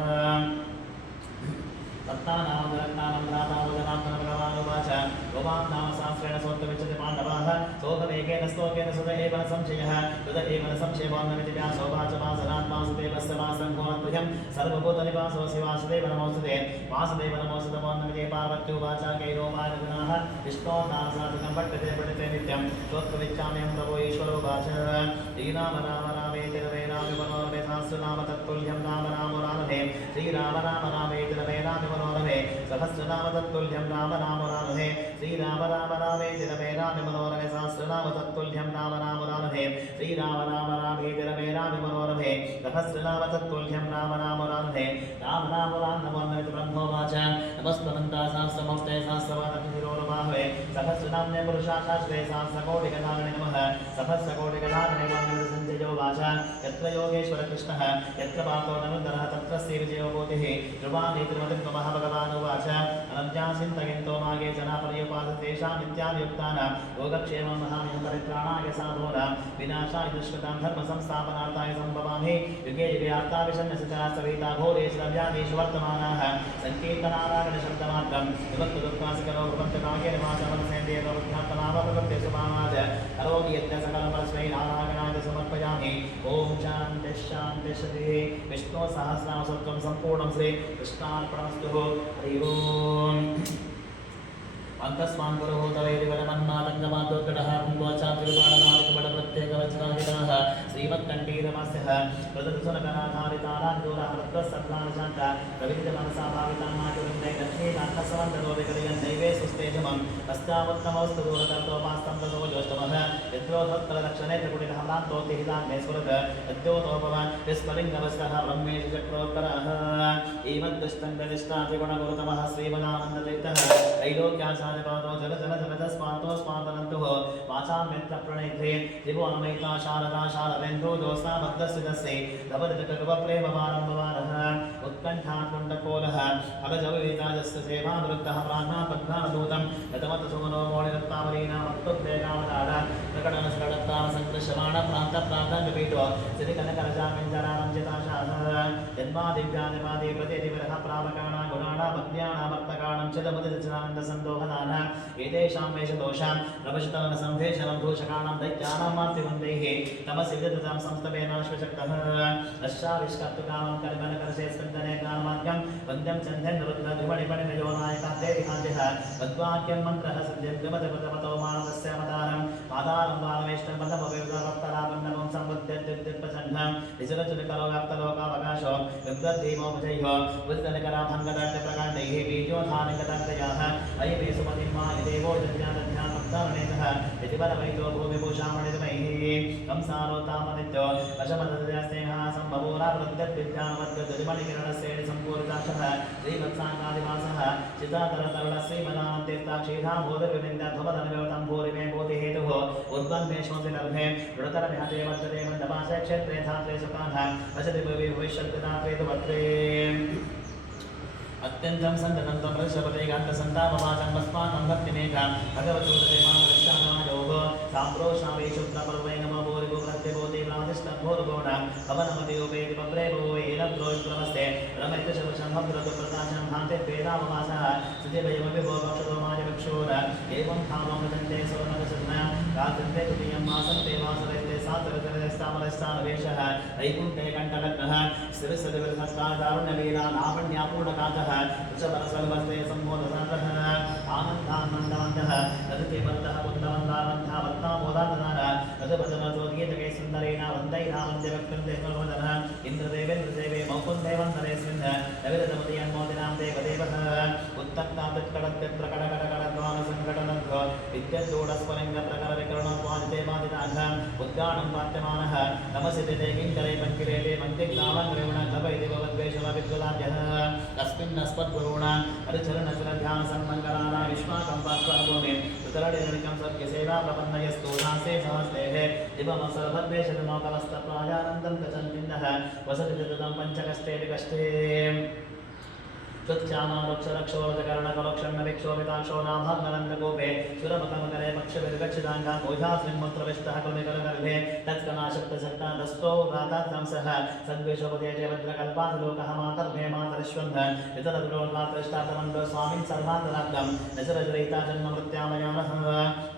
सत्तानामग्रन्थानं भ्रातावदनात्मनभगवानुवाच गोमां नाम सहस्रेण सोत्तमिच्छति पाण्डवाः सोऽहमेकेन स्तोकेन सुत एव न संशयः सुत एव न संशयवान्नमिति व्यासोवाच वासनात् वासुदेवस्य वासङ्गोऽद्भुतं सर्वभूतनिवासोऽसि वासुदेव नमोऽस्तुते वासुदेव नमोऽस्तुतमोन्नमिते पार्वत्युवाच कैरोपायजनाः विष्णोर्नामसाधकं पठ्यते पठिते नित्यं श्रोत्रविच्छाम्यं प्रभो ईश्वरोवाच श्रीराम राम रामेति रमे रामे मनोरमे सहस्रनाम तत्तुल्यं राम राम रामहे श्रीराम राम रामेति रमे रामे मनोरमे सहस्रनाम तत्तुल्यं राम राम रामहे श्रीराम राम रामेति रमे रामे मनोरमे सहस्रनाम तत्तुल्यं राम राम रामहे श्रीराम राम रामेति रमे रामे मनोरमे सहस्रनाम तत्तुल्यं राम राम रामहे राम राम राम नमोन्नमिति ब्रह्मोवाच नमस्त्वनन्ता सहस्रमस्ते सहस्रवादभिरोरमाहवे सहस्रनाम्ने पुरुषाशाश्वे सहस्रकोटिगणागणे नमः सहस्रकोटिगणागणे संजयो वाच यत्र योगेश्वर कृष्णः यत्र पार्थो धनुर्धरः तत्र श्रीविजयो बोधिः ध्रुवाणि त्रिमतिर्मः भगवानुवाच अनन्यासिन्तयन्तो मागे जना पर्युपासतेषां नित्याभियुक्तानां योगक्षेमं महाम्यं परित्राणाय साधूनां विनाशाय दुष्कृतां धर्मसंस्थापनार्थाय सम्भवामि युगे युगे अर्थाभिषण्यसिता सविता घोरेश्वरव्याधीषु वर्तमानाः सङ्कीर्तनारायणशब्दमात्रं विभक्तदुःखासिकरो भ्रुवन्तकायेन वाचमनसेन्द्रियप्रबुद्ध्यात्मनावप्रकृत्य सुभामाच करोमि यज्ञ सकलं परस्मै नारायणाय समर्पयामि ओम शांति शांति श्री विष्णु सहस्रनाम स्तोत्रम संपूर्णं श्री कृष्णार्पणमस्तु। हरि ओम। अंतस्मान् पुरोहोतवैरि वरमन्नादङ्गमादोत्कटः कुम्भोचात्रिबाणनादिकपटप्रत्येकवचनाहितः श्रीमत्कण्ठीरमस्यः प्रदर्शनकराधारितारान्दूरः वृत्तसत्तानशान्त प्रविलितमनसा भावितान्नाकुरुन्दै लक्ष्मीकान्तसवन्तरोदिकलियन् दैवे सुस्तेजमम् अस्तावत्तमवस्तु दूरकर्तोपास्तं ततो ज्योष्टमः यद्रोधोत्तरदक्षिणे त्रिपुटितहलान्तोतिहिताग्ने स्फुरत् यद्योतोपवान् विस्फलिङ्गवस्कः ब्रह्मेश चक्रोत्तरः एवद्दुष्टङ्गनिष्ठात्रिगुणगौतमः श्रीमदानन्दतीर्थः त्रैलोक्याचार्यपादो जगजनजगतस्मातो स्वातनन्तुः वाचाम्यत्र प्रणैत्रे त्रिभुवनमयिता शारदा शारदेन्दो दोसा भक्तस्विदस्ये धवदककल्पप्रेमवारम्भवारः उत्कण्ठात्कुण्डकोलः फलजविताजस्य सेवावृत्तः प्राज्ञापद्मानदूतं गतमतसुमनो मौलिरत्तावलीनां वक्तुद्वेगावतार प्रकटनस्कटत्तामसङ्कृष्यमाणप्रान्तप्रान्ताङ्गपीठो सिरिकनकरजामिञ्जरारञ्जिताशाः यन्मादिव्यादिमादि प्रतिदिवरः प्रापकाणां गुणाणां भक्त्याणां भक्तकाणां चिदमुदिरचनानन्दसन्दोहदान एतेषां वेषदोषां प्रवशतवनसन्धेशनं दूषकाणां दैत्यानां मातृवन्दैः तमसि विदतां संस्तवेनाश्वशक्तः अश्चाविष्कर्तुकामं कर्मणकर्षे स्कन्दने ज्ञानमार्गं वन्द्यं चन्दन्नरुद्रध्रुमणिपणिनयोनायकान्तेरिहाद्यः वद्वाक्यं मन्त्रः सद्यं गमजपतमतो मानवस्य अवतारं पादारं बालवेष्टं पदमविवदवक्तरापन्नवं संवद्यद्युत्प्रचण्डं निजरचुनिकलो व्याप्तलोकावकाशो विद्वद्दीमोपजयो उद्गणकराभङ्गदट्टप्रकाण्डैः बीजोधानिकदर्दयाः अयमे सुमतिर्मा देवो जन्यादध्यात्मक्तारणेतः इति बलवैतो भूमिभूषामणिर्मैः कंसारोतामनित्यो वशमदस्नेहः सम्भवोरावृद्धद्विद्यानवद्गजमणिकिरणस्येणि सम्पूरिताक्षः श्रीवत्साङ्गादिवासः चितातरतरुणश्रीमदान्तीर्थाक्षीधाम्भोधिर्विविन्दध्वपदनिव्यवतं भूरिमे भूतिहेतुः उद्वन्मेष्मसि नर्भे दृढतरमिहते वर्तते मन्दपाशे क्षेत्रे धात्रे सुकाः वसति भविष्यत्कृतात्रे तु वक्त्रे अत्यन्तं सन्ततं प्रदर्शपते गान्तसन्तापवाचं वस्माकं भक्तिमेका भगवतो देवानश्चानायोः साम्प्रोषावेशुद्धपर्वै नमो भूरिभो प्रत्यभूति प्रातिष्ठभूर्गोण भवनमतियोपेति पप्रेभो एलद्रोहिप्रवस्ते रमैतशवशम्भद्रतु प्रकाशं भान्ते वेदाववासः सुधिभयमभिभो भक्षतो माजविक्षोर एवं भावं भजन्ते सुवर्णकशर्णा राजन्ते तुल्यं मासन्ते वासरैस्ते सातरचरस्तामरस्तानवेशः वैकुण्ठे कण्ठलग्नः शिरसदिवसस्तादारुण्यलीला लावण्यापूर्णकातः वृषभरसर्वस्ते सम्बोधसारः आनन्दानन्दवन्तः रजते वरदः कुन्दवन्दानन्दः वत्तामोदानदान रजभजनसोद्गीतके सुन्दरेण वन्दैरावन्द्यवक्तं देववदनः इन्द्रदेवेन्द्रदेवे मौकुन्देवन्दरेऽस्मिन् नविरतमतियन्मोदिनां देवदेवः उत्तक्तापित्कडत्यप्रकटकटकटद्वानसङ्कटनद्व विद्यद्दूढस्फलिङ्गप्रकरविकरणत्वादिदेवादिनाथ उद्गानं वाद्यमानः नमसि ते किङ्करे पङ्किरेते मन्दिग्नामङ्ग्रेवणगभैदेववद्वेषमविद्वदाभ्यः तस्मिन्नस्मद्गुरूणां हरिचरणचरणध्यानसन्मङ्गलानां विश्वाकं पात्वाभूमि सुतरडिनिकं सत्यसेवाप्रपन्नयस्तु नास्ते सहस्तेः दिवमसरभद्वेषतमोकलस्तप्राजानन्दं गचन्तिन्दः वसति तदं पञ्चकष्टेऽपि कष्टे त्वच्चामालोक्षरक्षोरकरणकलोक्षण्णविक्षोभिताक्षो नाभाग्ननन्दगोपे सुरमकमकरे पक्षविर्गच्छिताङ्गां भोजास्मिन्मुत्रविष्टः कुलमिकलगर्भे तत्कनाशक्तशक्तादस्तो रातात्तंसः सद्वेषोपदे जयभद्रकल्पादिलोकः मातर्भे मातरिष्वन्ध इतरद्रोल्लातरिष्टातमन्दो स्वामिन् सर्वान्तराग्नं नजरजरहिता जन्ममृत्यामयानः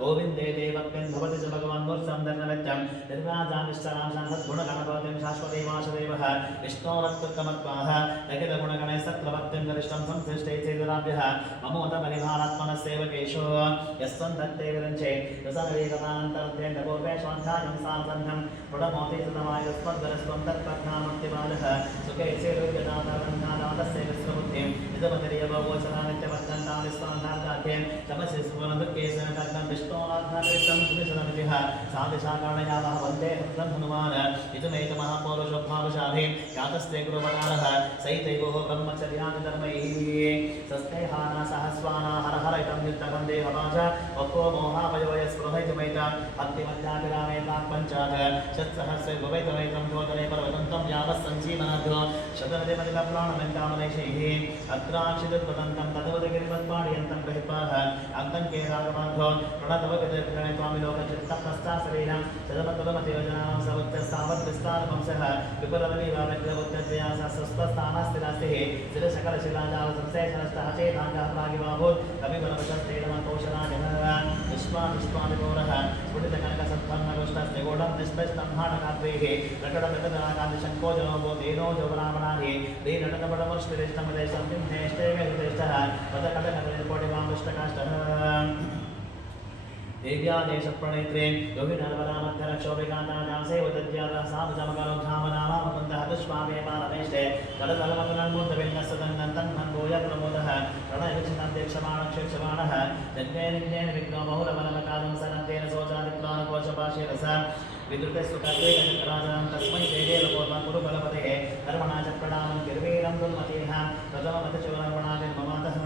गोविन्दे देवक्यन् भवति च भगवन्मुर्सं दर्शनत्यं निर्व्याजानिश्चरां सद्गुणगणपतिं शाश्वते वासुदेवः विष्णोरत्तमत्वाः लगितगुणगणे सत्रवत्यं गरिष्ठं संसृष्टैः ममोदपरिभारात्मनस्सेवकेशो यस्सन्दत्ते विरञ्चे रसनवेदनानन्तरत्यन्तपूर्वेष्वन्धायं सार्धन्धं पुडमोति सुतमायस्मद्वरस्त्वं तत्पद्मामक्तिबालः सुखे सेरुज्यतातरन्नादातस्य विश्वबुद्धिं निजमतिर्यवगोचरानित्यवर्तन्तां विश्वान्धार्गाख्ये तपसि स्फुरनदुःखे सनकर्गं विष्णोराध्यात्रितं सुविशदमितिः सादिशाकर्णयावः वन्दे हस्तं हनुमान् इदमेतमहापौरुषभावशाधि यातस्ते गुरुवतारः सैतैवो ब्रह्मचर्यादिधर्मैः सस्तेहाना सहस्वाना हर हर इदं युद्धकं देहवाच वक्रो मोहावयोयस्पृहैतमैत भक्तिमध्याभिरामेतात् पञ्चाः षट्सहस्रे भवैतमैतं धोतने पर्वतं यावत् सञ्जीवनाभ्यो शतनिधिमतिकप्राणमेन्तामनैषैः अत्राक्षितत्वदन्तं तदवदगिरिवत्पाडयन्तं गहित्वाः अङ्कङ्के रागबान्धो प्रणतवगतिर्गणे त्वामिलोकचित्तप्रस्था शरीरं शतमतुलमतियोजनां सवत्यस्ताम तावद्विस्तारवंशः विपुलमनीवाग्रवोत्तजयासा स्वस्वस्थानस्थिरास्तिः शिरसकलशिलाजालसंशयशनस्तः चेताङ्गः प्रागिवाभूत् कविबलवशस्तेनमतोषराजः विश्वादिपौरः स्फुटितकनकसत्त्वन्नगुष्टस्निगूढं निष्पष्टं हाटकात्रेः प्रकटप्रकटनाकान्तिशङ्कोजनो बोधेनो जवरामणानि दीनटनपटमुष्टिरिष्टमदेशं किंहेष्टेवेष्टः पदकटकटकोटिवामुष्टकाष्ठः देव्यादेशप्रणेत्रे योगिनर्वरामध्यरक्षोभिकान्ताजांसेव तज्जातः साधुजमकरोद्धामनामामुकुन्दः दुष्पापेपारमेष्टे कलतलमकरन्मूर्धविन्नस्तदन्तन्मन्भूयप्रमोदः प्रणयविचिन्तं दीक्षमाणक्षेक्षमाणः यज्ञेन विघ्नबहुलबलमकादं सनन्तेन शोचादिप्राणकोशपाशेरस विद्रुते सुखद्वैतचक्राजनं तस्मै देवेलपूर्वं कुरुबलपतेः कर्मणा च प्रणामं किर्वीरं दुर्मतेः प्रथममतचूरर्पणादिर्ममातः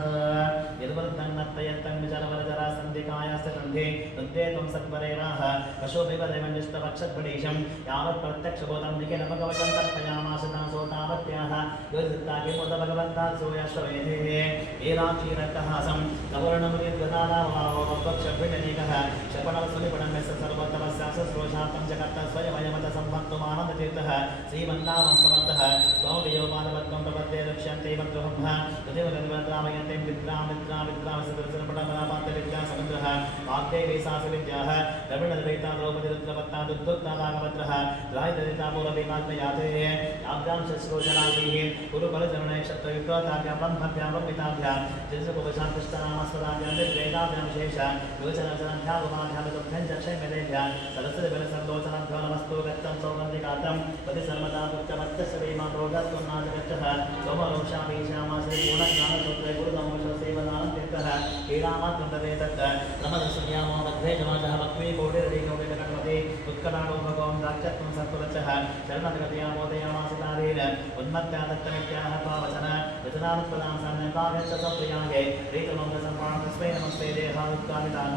यद्वृद्धन्नत्तयत्तं विचरवरजरा सन्धिकायास्तकन्धे वृद्धे त्वं सत्परेवाः पशुभिवदेवन्निष्टपक्षद्भटीशं यावत् प्रत्यक्षबोधं निखिलभगवतं तर्पयामासतां सोतावत्याः योजिता किमुत भगवन्ता सूर्याश्ववेधेः एराक्षीरक्तहासं सवर्णमुनिर्गदादावाहोपक्षभिटनीकः शपणवसुलिपणं यस्य सर्वोत्तमस्यासस्रोषार्थं जगत्त स्वयमयमत सम्भक्तुमानन्दतीर्थः श्रीमन्नामं समर्थः स्वौर्योपादवत्वं प्रपद्ये लक्ष्यन्ते वद्रुहम्भः तदेवद्रामयन्ते विद्रामिद्रामिद्राविद्रावसदर्शनपटमनापान्तविद्यासमुद्रः वाग्देवी सासविद्याः द्रविणद्वैता द्रौपदीरुद्रपत्ता दुद्दुक्तादागपत्रः द्रायिदरितापूर्वभीमात्मयातेः याभ्यां शश्रोचनाभिः कुरुबलचरणैक्षत्रयुक्ताभ्यां ब्रह्मभ्यां ब्रह्मिताभ्यां चित्रकुपशान्तष्टनामस्वदाभ्यां निर्वेदाभ्यां शेष योचनचरभ्यामुपाभ्यां चक्षैमेदेभ्यां सरस्वतिबलसल्लोचनाभ्यो नमस्तु गच्छं सौगन्धिकातं पति सर्वदा पुत्रमत्यश्रीमा प्रोगत्वं नाजगच्छः सोमरोषाभीषामाश्रीपूर्णज्ञानसूत्रे गुरुतमोषसेवनानन्त्यर्थः हीरामात्रं तदेतत् नमदस्यामो मध्वेजमाजः वक्वी कोटिरडीकोटिकटकपति उत्कटाडो भगवान् राक्षत्वं सत्पुरच्छः शरणगतया मोदयामासितारेण उन्मत्त्यादत्तमित्याह पावचन वचनानुत्पदां सन्नतागच्छ सप्रियागे रीतमङ्गसम्पाणतस्मै नमस्ते देहानुत्कामिताः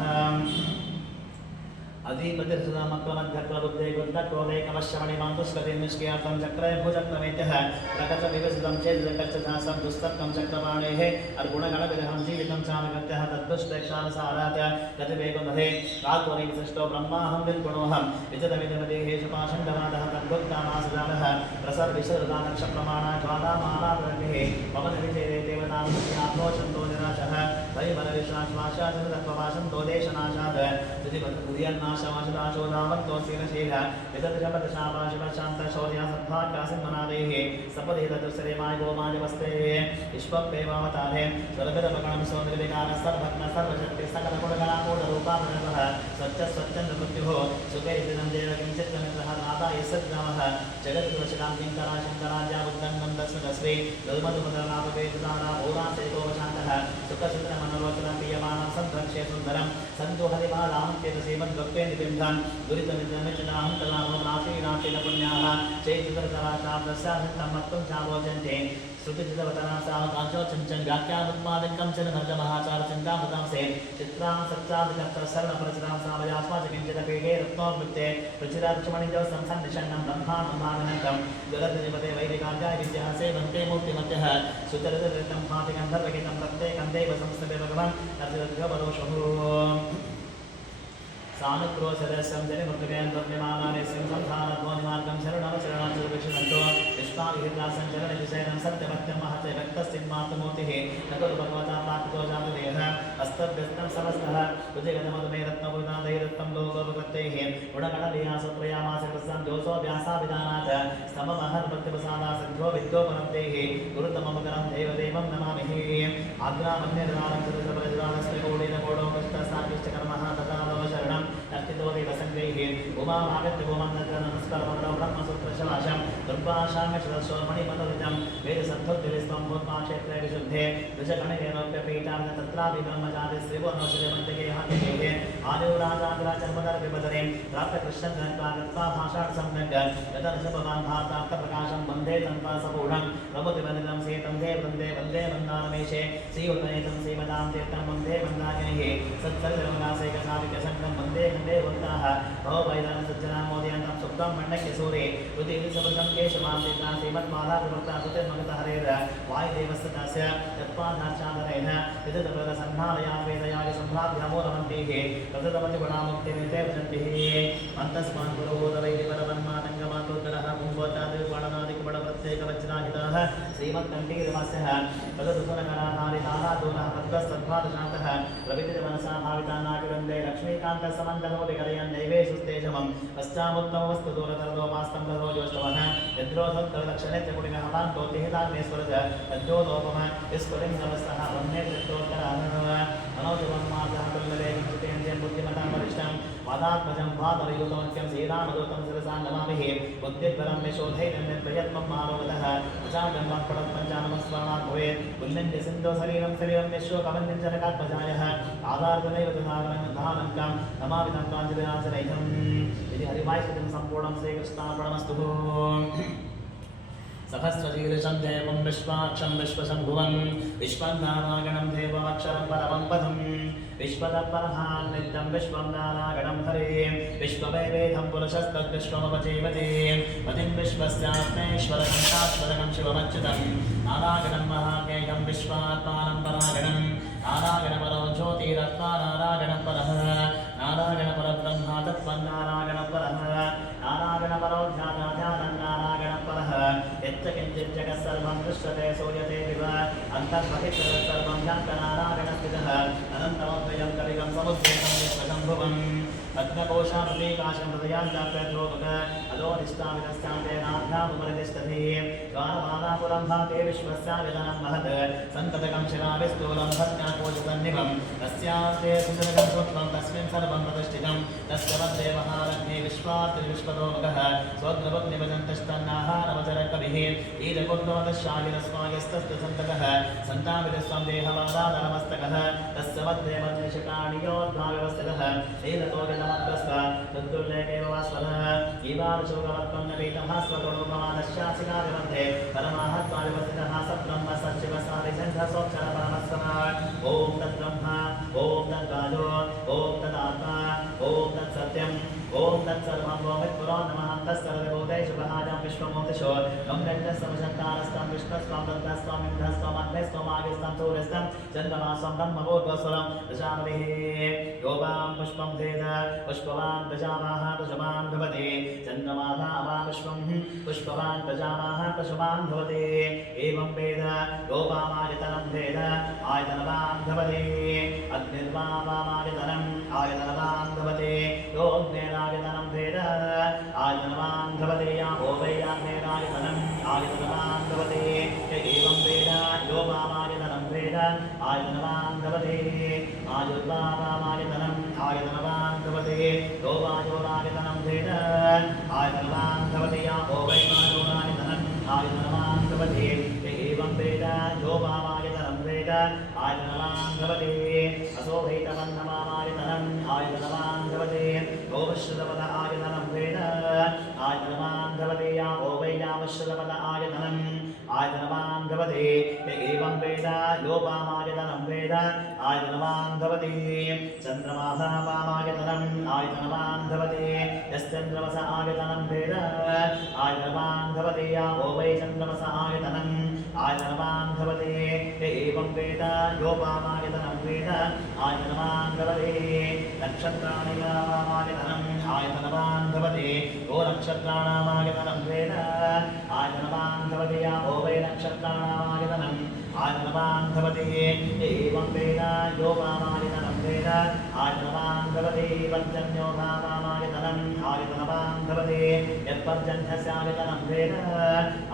अधिपतिर्सुधामत्वमध्यत्वबुद्धे गुद्धक्रोधैकवश्यमणिमान्तुष्कतिं निष्क्रियार्थं चक्रे भुजक्रमेत्यः प्रकटविवसितं चेद्जकर्चशासं दुस्तत्वं चक्रपाणेः अर्गुणगणविरहं जीवितं चानुगत्यः तद्दुष्प्रेक्षानुसारात् गतिवेगुन्धे काल्पनिकसृष्टो ब्रह्माहं निर्गुणोऽहं विजतमिदमदेहेशपाशङ्गमादः तद्भुक्तामासुजालः प्रसर्विशदानक्षप्रमाणा ज्वालामालाग्निः पवनविजये देवतानुसत्यात्मोचन्तो निराशः वैबलविश्वाश्वाशाचनतत्त्ववासन्तो देशनाशात् शोधावन्तोऽस्तीनशील यतदृशपदशापाशिवशान्तशौर्या सद्भाग्यासिन्मनादेः सपदेतदुसरेमाय गोमाजवस्तेः विश्वप्रेवावतारे स्वरभिरपगणं सौन्दर्यविकारः सर्वज्ञ सर्वशक्ति सकलगुणगणापूर्णरूपाभरणः स्वच्छन्दमृत्युः सुखैर्दिनं देव किञ्चित्तमित्रः नाथा यस्सद्ग्रामः जगद्गुणशिलां किङ्करा शङ्कराज्या बुद्धङ्गं दर्शनश्री दुर्मधुमधरनापवेददाना भूरासेतोपशान्तः सुखसुन्दरमनोलोचनं प्रियमाणं सन्द्रक्ष्ये सुन्दरं सन्दोहरिमालां श्रीमद्भक्तेन बिम्बान् दुरितमित्रमित्रनाहं तदामो नाशीनाशीलपुण्याः चैतुतरतराशाब्दस्यासिद्धं मत्तं चावोचन्ते श्रुतिचितवतनासाः काञ्चोचञ्चन् व्याख्यामुत्पादकं च नर्जमहाचारचिन्तामृतांसे चित्रां सच्चादिकर्तशरणपरचितां सामयास्माचकिञ्चिदपीठे रत्नोद्वृत्ते प्रचिराक्षमणिजौ संसन्निषण्णं ब्रह्माण्डमागनन्तं जलधिपते वैदिकाध्याय विद्याः सेवन्ते मूर्तिमध्यः सुचरितरितं भातिकं धर्मगीतं प्रत्येकं देव संस्कृते भगवन् नर्जगद्गवरोषुः सानुक्रोशरस्यं जनिमृतकेन द्रव्यमानानि सिंहधानध्वनिमार्गं शरणमशरणाचुर्विषणन्तो विश्वाविहितासं चरणविषयनं सत्यमत्यं महते भक्तस्तिन्मातृमूर्तिः न खलु भगवता प्राप्तो जातदेहः अस्तव्यस्तं समस्तः तुजिगतमधुमे रत्नपूर्णादैरत्नं लोकोपकृत्यैः गुणगणलीयासुप्रयामासकृत्सं दोषोऽभ्यासाभिधानात् स्तममहद्भक्तिप्रसादासद्भो विद्योपरन्तेः गुरुतममुकरं देवदेवं नमामिः आग्रामन्यर्वाणं चतुर्भरजरालस्त्रिकोटिनकोडोपष्टसाकिष्टकर्मः तथा शरणं नष्टितोदेव सङ्गैः उमामागत्य भूमन्नत्र नमस्कारमण्डलं ब्रह्मसूत्रशवाशं दुर्भाषाङ्गशरस्वमणिमतोदितं वेदसद्धुर्दिविस्त्वं भूत्माक्षेत्रे विशुद्धे दशगणकेनोप्यपीठार्थ तत्रापि ब्रह्मचारि श्रीपूर्णश्रीमन्तिके हान्यकेः आदिराजाग्राचर्मदर्विपदने प्राप्तकृष्णग्रन्थागत्वा भाषाट्सम्यग् यतनशभवान् भारतार्थप्रकाशं वन्दे तन्त्वासपूर्णं प्रभुतिवनितं सेतं दे वन्दे वन्दे वन्दानमेषे श्रीउतनेतं श्रीमदां तीर्थं वन्दे वन्दागिनिः सत्सर्वनाशैकसाविकसङ्गं वन्दे खण्डे वक्ताः भववैदानसज्जनां मोदयन्तं सुप्तं मण्डक्यसूरे उदीर्घसमुद्रं केशवान्तिका श्रीमन्मालाविभक्ता सुतिर्मगतहरेर वायुदेवस्तस्य यत्पादाचादरेण यततप्रसन्नालयाद्वेदयागसम्भ्राभ्यामोरमन्तीः तततमतिगुणामुक्तिनिते वचन्तिः अन्तस्मान् पुरोहोदवैरिपरवन्मातङ्गमातुर्ग वज्राहितः श्रीमत्कण्ठीरमस्यः तदुसुरकराधारिताः दूरः तद्वस्तद्भातशान्तः प्रविदितमनसा भावितानाकिरन्दे लक्ष्मीकान्तसमन्तनोति करयन् दैवे सुस्तेजमं पश्चामुत्तमवस्तु दूरतरदोपास्तं रथो ज्योष्टवः यद्रोधोत्तरलक्षणेत्यपुटिकहतान्तोतिहिताग्नेश्वरज तद्योतोपम स्फुलिङ्गवस्तः वह्ने चित्तोत्तरानः मनोजवं मातः तुल्यवेगं चितेन्द्रियं बुद्धिमतां वरिष्ठं वादात्मजं वादरयुतमत्यं श्रीरामदूतं शिरसा नमामिः बुद्धिद्बलं विशोधैर्यं निर्भयत्वं मानवतः अजातं वाक्पडं पञ्चानमस्मरणात् भवेत् पुल्लिङ्गे सिन्धो शरीरं विश्वकवन्यं जनकात्मजायः आधारतनैव धारणं नमामि तं काञ्चलिनाशनैकम् इति हरिवायुष्यं सम्पूर्णं श्रीकृष्णार्पणमस्तु सहस्रशीर्षं देवं विश्वाक्षं विश्वशम्भुवं विश्वनारायणं देवाक्षरं परमं पदं विश्वतपरहां नित्यं विश्वं नारायणं हरे विश्ववैवेदं पुरुषस्तद्विश्वमपजीवते पतिं विश्वस्यात्मेश्वरं शाश्वतं शिवमच्युतं नारायणं महाज्ञेयं विश्वात्मानं परायणं नारायणपरो ज्योतिरत्मा नारायणं परः नारायणपरब्रह्मा तत्त्वं नारायणं परः नारायणपरो ध्यानं नारायणं परः यच्च किञ्चित् जगत् सर्वं दृश्यते सूर्यते विव अन्तर्बहिः सर्वं नारायणस्थितः अनन्तमद्वयं कलिगं समुद्रेतं विश्वशम्भुवं पद्मकोशाप्रतीकाशं हृदयान्ताप्रद्रोपक अधोनिष्ठाविदस्यान्तेनाभ्यामुपरितिष्ठति गानमालापुरं भाते विश्वस्याविदनं महत् सन्ततकं शिलाविस्थूलं भस्म्याकोशसन्निभं तस्यान्ते सुन्दरकं सूक्ष्मं तस्मिन् सर्वं प्रतिष्ठितं तस्य वद्देवहारग्ने विश्वात्रिविश्वतोमुखः स्वग्रवग्निभजन्तस्तन्नाहारवचरकविः ईजकुन्दोदशागिरस्वायस्तस्य सन्तकः सन्ताविदस्वं देहवादानमस्तकः तस्य वद्देवनिशिकाणियोद्भाव्यवस्थितः शीलतोगिनमग्रस्त तद्दुर्लेखेव वास्वरः ईवानुशोकवत्पन्नपीतमास्वतोपमानश्यासिकादिमध्ये परमाहत्वादिवस्थितः सब्रह्म सच्चिवसादिशङ्खसोक्षर परमस्वरः ॐ तद्ब्रह्म ॐ तद्वाजो ॐ तदात्मा ॐ तत्सत्यम् ॐ तत्सर्वं गोमित्पुरो नमः तत्सर्वभूतेषु महाजं विश्वमूर्तिषु ॐ गण्डस्तमशङ्कारस्तं विष्णुस्त्वं दन्तस्त्वम् इन्द्रस्त्वम् अग्निस्त्वम् आदिस्त्वं सूर्यस्त्वं चन्द्रमास्त्वं ब्रह्मभूर्भुवस्वरं प्रजापतिः योगां पुष्पं धेद पुष्पवान् प्रजावाः पशुमान् भवति चन्द्रमाः अवा पुष्पं पुष्पवान् प्रजावाः पशुमान् भवति एवं वेद योगामायतनं भेद आयतनवान् भवति अग्निर्वामायतनम् आयतनवान् भवति योग्नेरायतनं भेद आयतनवान् भवति यापो वैराग्नेरायतनम् आयतनवान् भवति एवं वेद योगामायतनं भेद आयतनवान् भवति आयुर्वामायतनम् आयतनवान् भवति योगायोरायतनं भेद आयतनवान् भवति यापो वैराग्योरायतनम् आयतनवान् भवति एवं वेद योगामायतनं भेद आयतनवान् भवति असोभैतवन्नमायतनम् आयतनवान् भवति गोवश्रुतपद आयतनं भेद आयतनवान् भवति यापो वैयावश्रुतपद आयतनम् आयतनवान् भवति एवं वेद योपामायतनं वेद आयतनवान् भवति चन्द्रमाः वामायतनम् आयतनवान् भवति यश्चन्द्रमस आयतनं भेद आयतनवान् भवति यापो वै चन्द्रमस आयतनम् आयतनवान् भवति एवं वेद योपामायतनं वेद आयतनवान् भवति नक्षत्राणि वामायतनम् आयतनवान् भवति यो नक्षत्राणामायतनं वेद आयतनवान् भवति यापो वै नक्षत्राणामायतनम् आयतनवान् भवति एवं वेद योपामायतनं वेद आयतनवान् भवति पर्जन्यो भावामायतनम् आयतनवान् भवति यत्पर्जन्यस्यायतनं वेद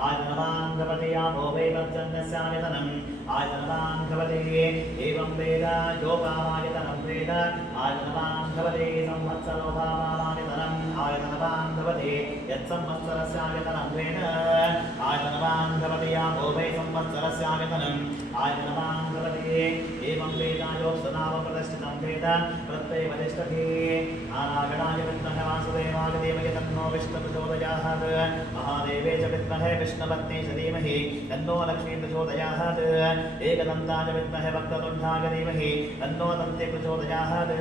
आयतनवान् भवति यापो वै पर्जन्यस्यायतनम् आयतनवान् भवति एवं वेद योपामायतनं वेद आयतनवान् भवति संवत्सरो भावामायतनम् आयतनवान् भवति यत्संवत्सरस्यायतनं वेद आयतनवान् भवति यापो वै संवत्सरस्यायतनम् आयतनवान् भवति एवं वेदायोस्तनामप्रतिष्ठितं वेद प्रत्यय वदिष्ठति नारायणाय विद्महे वासुदेवाय धीमहि तन्नो विष्णुप्रचोदयात् महादेवे च विद्महे विष्णुपत्नी च धीमहि तन्नो लक्ष्मी प्रचोदयात् एकदन्ताय विद्महे वक्रतुण्डाय धीमहि तन्नो दन्ते प्रचोदयात्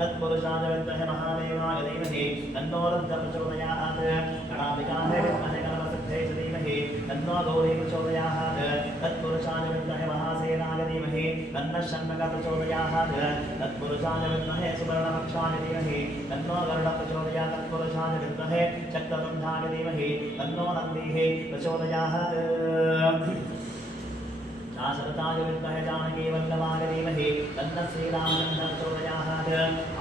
तत्पुरुषाय विद्महे महादेवाय धीमहि तन्नो रुद्र प्रचोदयात् गणाधिकाय विद्महे गणपतिसिद्धे च धीमहि तन्नो गौरी प्रचोदयात् तत्पुरुषाय विद्महे महासेनाय धीमहि तन्नः षण्मुखः प्रचोदयात् तत्पुरुषाय विद्महे सुवर्णपक्षाय धीमहि तन्नो गरुडः प्रचोदयात् तत्पुरुषाय विद्महे शक्ततुण्डाय धीमहि तन्नो नन्दिः प्रचोदयात् शरताय विद्महे जानकी वल्लभाय धीमहि तन्नः श्रीरामचन्द्रः प्रचोदयात्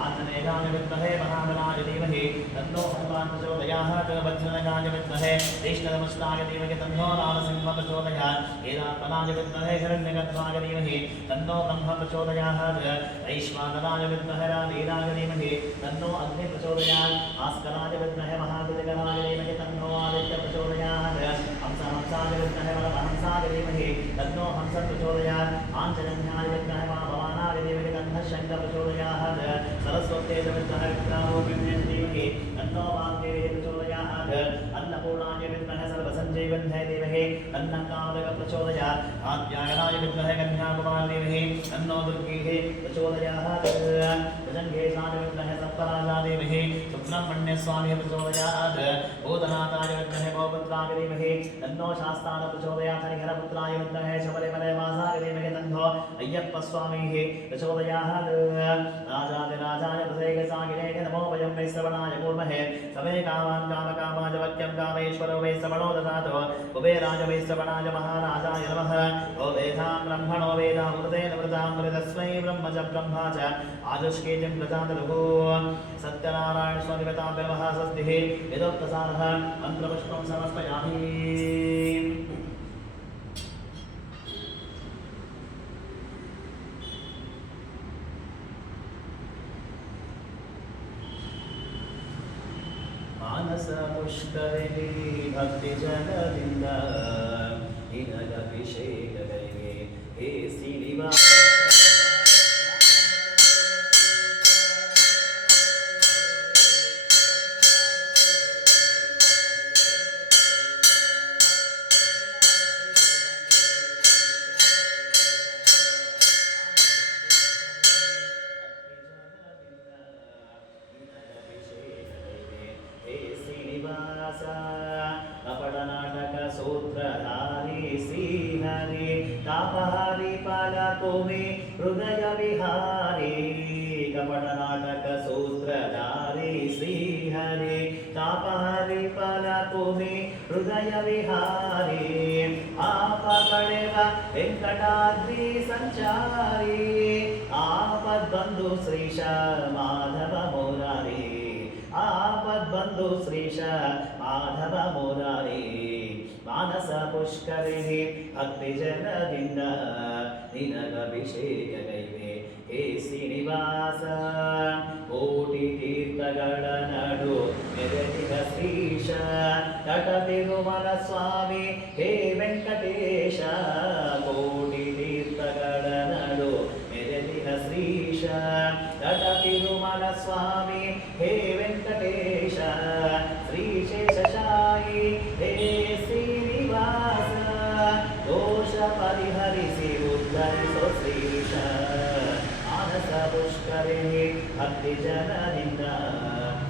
आञ्जनेयाय विद्महे महाबलाय धीमहि तन्नो हनुमान् प्रचोदयात् वज्रनगाय विद्महे कृष्णनमस्ताय धीमहि तन्नो रामसिंहः प्रचोदयात् हेरात्मनाय विद्महे हिरण्यगर्भाय धीमहि तन्नो ब्रह्म प्रचोदयात् वैश्वानराय विद्महे वीराय धीमहि तन्नो अग्निः प्रचोदयात् भास्कराय विद्महे महाबलिकराय धीमहि तन्नो आदित्यः प्रचोदयात् हंसाय विद्महे वरमहंसाय धीमहि तन्नो हंसः प्रचोदयात् आञ्जनेयाय विद्महे भवानाय धीमहि तन्नः शङ्खः प्रचोदयात् सरस्वत्यै च विद्महे विद्यारूपिण्यै धीमहि तन्नो वाग्देवी प्रचोदयात् अन्नपूर्णाय विद्महे सर्वसञ्जीवन्यै धीमहि तन्नः कामदगः प्रचोदयात् आद्यागराय विद्महे कन्याकुमारी धीमहि तन्नो दुर्गीः प्रचोदयात् भुजङ्गेशाय विद्महे सप्तराजा धीमहि सुब्रह्मण्यस्वामिः प्रचोदयात् भूतनाथाय विद्महे भवपुत्राय धीमहि तन्नो शास्तानः प्रचोदयात् हरिहरपुत्राय विद्महे शबरिमलैवासाय धीमहि तन्नो अय्यप्पस्वामिः प्रचोदयात् राजाधिराजाय प्रसेकसागिने नमो वयं वै श्रवणाय कुर्महे समे कामान् कामकामाय वक्यं कामेश्वरो वै श्रवणो ददातु कुबेराय वै श्रवणाय महाराजाय नमः ओ वेदां ब्रह्मणो वेदामृतेन वृतां वृतस्मै ब्रह्म च ब्रह्मा च आजुष्केजं प्रजातरुः सत्यनारायण स्वामिगतां व्यवः स्वस्तिः यदोक्तसारः मन्त्रपुष्पं समर्पयामि ಮಾನಸ ಪುಷ್ಕರಿಣಿ ಭಕ್ತಿ ಜನರಿಂದ ನಿನಗಭಿಷೇಕಗಳಿಗೆ ಹೇ ಶ್ರೀನಿವಾಸ कपटनाटक सूत्रधारी श्रीहरि तापहारी पालको मे हृदय विहारी कपटनाटक सूत्रधारी श्रीहरि तापहारी पालको मे हृदय विहारी आपकडेव वेंकटाद्रि संचारी आपद्बंधु श्रीश माधव मुरारी आपद्बंधु श्रीश माधव मुरारी मानस पुष्करिणि भक्ति जनದಿಂದ ನಿನಗಭಿಷೇಕಗೈವೆ ಹೇ ಶ್ರೀನಿವಾಸ ಕೋಟಿ ತೀರ್ಥಗಳ ನಡು ಮೆರೆದಿದ ಶ್ರೀಶ ತಟ ತಿರುಮಲ ಸ್ವಾಮಿ ಹೇ ವೆಂಕಟೇಶ ಕೋಟಿ ತೀರ್ಥಗಳ ನಡು ಮೆರೆದಿದ ಶ್ರೀಶ ತಟ ತಿರುಮಲ ಸ್ವಾಮಿ ಹೇ ವೆಂಕಟೇಶ ಶ್ರೀಶೇಷಶಾಯಿ ಹೇ ಶ್ರೀನಿವಾಸ ದೋಷ ಪರಿಹರಿಸಿ ಉದ್ಧರಿಸೋ ಶ್ರೀಶ ಮಾನಸ ಪುಷ್ಕರಿಣಿ ಭಕ್ತಿ ಜನರಿಂದ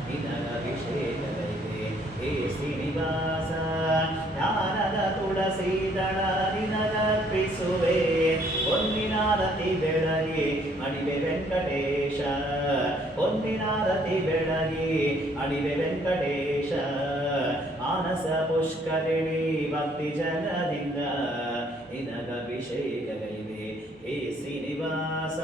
ನಿನಗಭಿಷೇಕಗೈವೆ ಹೇ ಶ್ರೀನಿವಾಸ ಜ್ಞಾನದ ತುಳಸೀದಳ ನಿನಗರ್ಪಿಸುವೆ ಹೊನ್ನಿನಾರತಿ ಬೆಳಗಿ ಅಣಿವೆ ವೆಂಕಟೇಶ ಹೊನ್ನಿನಾರತಿ ಬೆಳಗಿ ಅಣಿವೆ ವೆಂಕಟೇಶ ಮಾನಸ ಪುಷ್ಕರಿಣಿ ಭಕ್ತಿ ಜನರಿಂದ ನಿನಗಭಿಷೇಕಗೈವೆ ಹೇ ಶ್ರೀನಿವಾಸ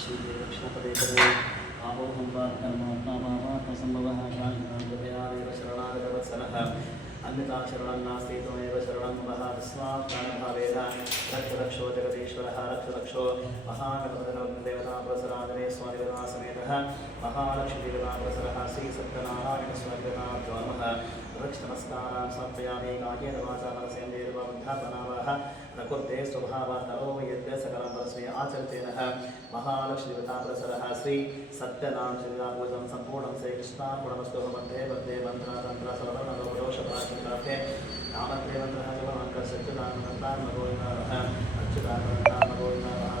श्री दक्षिणपदे पदे आपोहं वात्कर्मात्मात्मसम्भवः शान्तिनाथदयादेव शरणागतवत्सलः अन्यथा शरणं नास्ति त्वमेव शरणं मम तस्मात् प्राणभावेन रक्षो जगदीश्वरः रक्षो महागणपतिदेवताप्रसराधने स्वादिवदासमेतः महालक्ष्मीदेवताप्रसरः श्रीसत्यनारायणस्वादिवताभ्यो नमः रक्षनमस्कारान् समर्पयामि कायेन वाचा मनसेन्द्रियैर्वा बुद्ध्यात्मनावाः प्रकृते स्वभावात् करोमि यद्य सकलं परस्मै आचरितेनः महालक्ष्मीदेवताप्रसरः श्री सत्यनारायण श्रीरामपूजनं सम्पूर्णं श्रीकृष्णार्पणमस्तु वन्दे वन्दे मन्त्रतन्त्रसर्वणोपरोषप्राचीनार्थे नामत्रे मन्त्रः जपमन्त्रः सच्चिदानन्दनाम गोविन्दः अच्युतानन्दनाम गोविन्दः